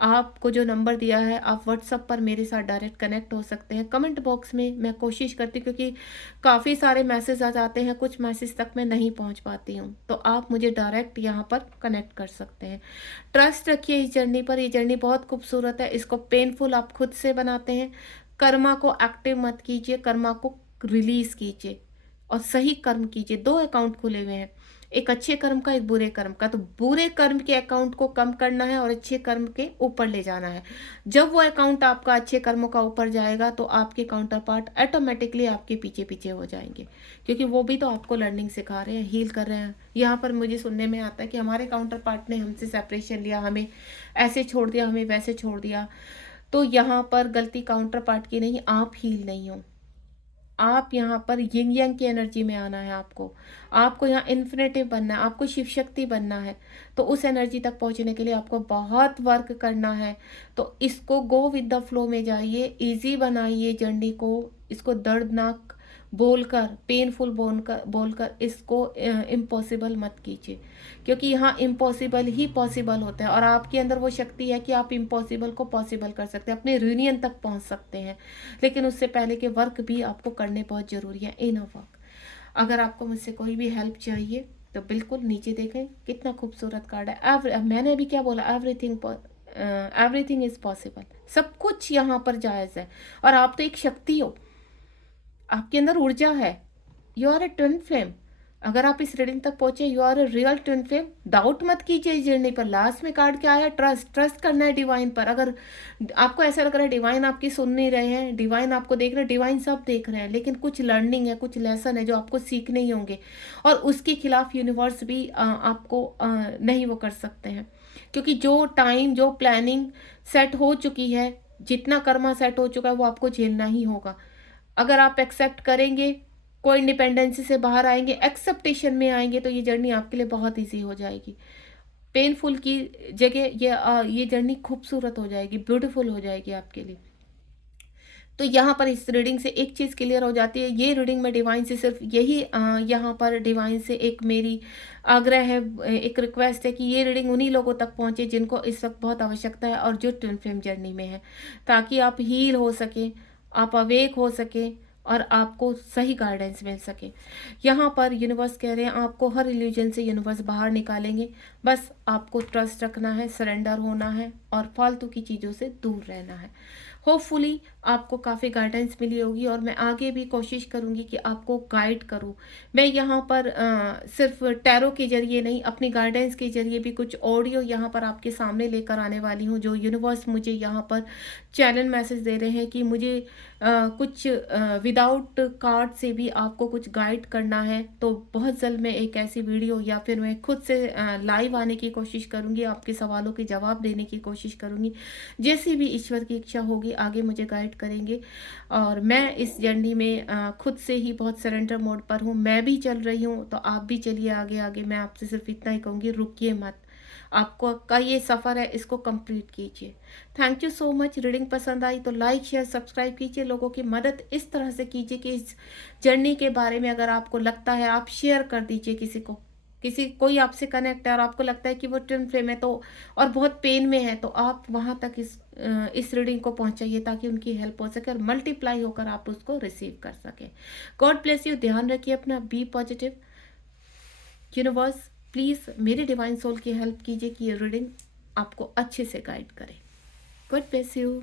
आपको जो नंबर दिया है, आप व्हाट्सएप पर मेरे साथ डायरेक्ट कनेक्ट हो सकते हैं। कमेंट बॉक्स में मैं कोशिश करती हूँ, क्योंकि काफ़ी सारे मैसेज आ जाते हैं, कुछ मैसेज तक मैं नहीं पहुँच पाती हूँ। तो आप मुझे डायरेक्ट यहाँ पर कनेक्ट कर सकते हैं। ट्रस्ट रखिए इस जर्नी पर, ये जर्नी बहुत खूबसूरत है, इसको पेनफुल आप खुद से बनाते हैं। कर्मा को एक्टिव मत कीजिए, कर्मा को रिलीज़ कीजिए और सही कर्म कीजिए। 2 अकाउंट खुले हुए हैं, एक अच्छे कर्म का, एक बुरे कर्म का। तो बुरे कर्म के अकाउंट को कम करना है और अच्छे कर्म के ऊपर ले जाना है। जब वो अकाउंट आपका अच्छे कर्मों का ऊपर जाएगा, तो आपके काउंटर पार्ट ऑटोमेटिकली आपके पीछे-पीछे हो जाएँगे। क्योंकि वो भी तो आपको लर्निंग सिखा रहे हैं, हील कर रहे हैं। यहाँ पर मुझे सुनने में आता है कि हमारे काउंटर पार्ट ने हमसे सेपरेशन लिया, हमें ऐसे छोड़ दिया, हमें वैसे छोड़ दिया। तो यहाँ पर गलती काउंटर पार्ट की नहीं, आप हील नहीं हो। आप यहाँ पर यिन yang की एनर्जी में आना है आपको। आपको यहाँ इन्फिनिटिव बनना है, आपको शिव शक्ति बनना है। तो उस एनर्जी तक पहुँचने के लिए आपको बहुत वर्क करना है। तो इसको गो विद द फ्लो में जाइए, ईज़ी बनाइए जर्नी को, इसको दर्दनाक बोलकर, पेनफुल बोलकर बोलकर इसको इम्पॉसिबल मत कीजिए। क्योंकि यहाँ इम्पॉसिबल ही पॉसिबल होता है और आपके अंदर वो शक्ति है कि आप इम्पॉसिबल को पॉसिबल कर सकते हैं, अपने यूनियन तक पहुँच सकते हैं। लेकिन उससे पहले के वर्क भी आपको करने बहुत ज़रूरी है, इनर वर्क। अगर आपको मुझसे कोई भी हेल्प चाहिए, तो बिल्कुल नीचे देखें, कितना खूबसूरत कार्ड है। मैंने अभी क्या बोला, एवरीथिंग इज़ पॉसिबल। सब कुछ यहाँ पर जायज़ है और आप तो एक शक्ति हो, आपके अंदर ऊर्जा है। You are a twin flame. अगर आप इस रीडिंग तक पहुंचे, you are a real twin flame. Doubt मत कीजिए इस जर्नी पर। लास्ट में कार्ड क्या आया? ट्रस्ट करना है डिवाइन पर। अगर आपको ऐसा लग रहा है डिवाइन आपकी सुन नहीं रहे हैं, डिवाइन आपको देख रहे हैं, डिवाइन सब देख रहे हैं, लेकिन कुछ लर्निंग है, कुछ लेसन है जो आपको सीखने ही होंगे और उसके खिलाफ यूनिवर्स भी आपको नहीं वो कर सकते हैं। क्योंकि जो टाइम, जो प्लानिंग सेट हो चुकी है, जितना कर्मा सेट हो चुका है, वो आपको झेलना ही होगा। अगर आप एक्सेप्ट करेंगे, को इंडिपेंडेंसी से बाहर आएँगे, एक्सेप्टेशन में आएँगे, तो ये जर्नी आपके लिए बहुत ईज़ी हो जाएगी। पेनफुल की जगह ये जर्नी खूबसूरत हो जाएगी, ब्यूटीफुल हो जाएगी आपके लिए। तो यहाँ पर इस रीडिंग से एक चीज़ क्लियर हो जाती है। ये रीडिंग में डिवाइन से सिर्फ यही यहाँ पर डिवाइन से एक मेरी आग्रह है, एक रिक्वेस्ट है कि ये रीडिंग उन्हीं लोगों तक पहुँचे जिनको इस वक्त बहुत आवश्यकता है और जो ट्विन फ्लेम जर्नी में है, ताकि आप हील हो सके, आप अवेक हो सके और आपको सही गाइडेंस मिल सके। यहाँ पर यूनिवर्स कह रहे हैं आपको हर इल्यूजन से यूनिवर्स बाहर निकालेंगे। बस आपको ट्रस्ट रखना है, सरेंडर होना है और फालतू की चीज़ों से दूर रहना है। होपफुली आपको काफ़ी गाइडेंस मिली होगी और मैं आगे भी कोशिश करूँगी कि आपको गाइड करूँ। मैं यहाँ पर सिर्फ टैरो के ज़रिए नहीं, अपनी गाइडेंस के ज़रिए भी कुछ ऑडियो यहाँ पर आपके सामने लेकर आने वाली हूँ, जो यूनिवर्स मुझे यहाँ पर चैनल मैसेज दे रहे हैं कि मुझे कुछ विदाउट कार्ड से भी आपको कुछ गाइड करना है। तो बहुत जल्द मैं एक ऐसी वीडियो या फिर मैं खुद से लाइव आने की कोशिश करूँगी, आपके सवालों के जवाब देने की कोशिश करूँगी। जैसी भी ईश्वर की इच्छा होगी आगे मुझे गाइड करेंगे। और मैं इस जर्नी में खुद से ही बहुत सरेंडर मोड पर हूँ। मैं भी चल रही हूँ तो आप भी चलिए आगे आगे। मैं आपसे सिर्फ इतना ही कहूँगी, रुकिए मत। आपको का ये सफ़र है, इसको कंप्लीट कीजिए। Thank you so much. Reading पसंद आई तो लाइक शेयर सब्सक्राइब कीजिए। लोगों की मदद इस तरह से कीजिए कि इस जर्नी के बारे में अगर आपको लगता है आप शेयर कर दीजिए किसी को। कोई आपसे कनेक्ट है और आपको लगता है कि वो ट्विन फ्लेम है तो और बहुत पेन में है, तो आप वहाँ तक इस रीडिंग को पहुँचाइए ताकि उनकी हेल्प हो सके और मल्टीप्लाई होकर आप उसको रिसीव कर सकें। God bless you. ध्यान रखिए अपना, बी पॉजिटिव। यूनिवर्स प्लीज़ मेरे डिवाइन सोल की हेल्प कीजिए कि ये रीडिंग आपको अच्छे से गाइड करे। God bless you.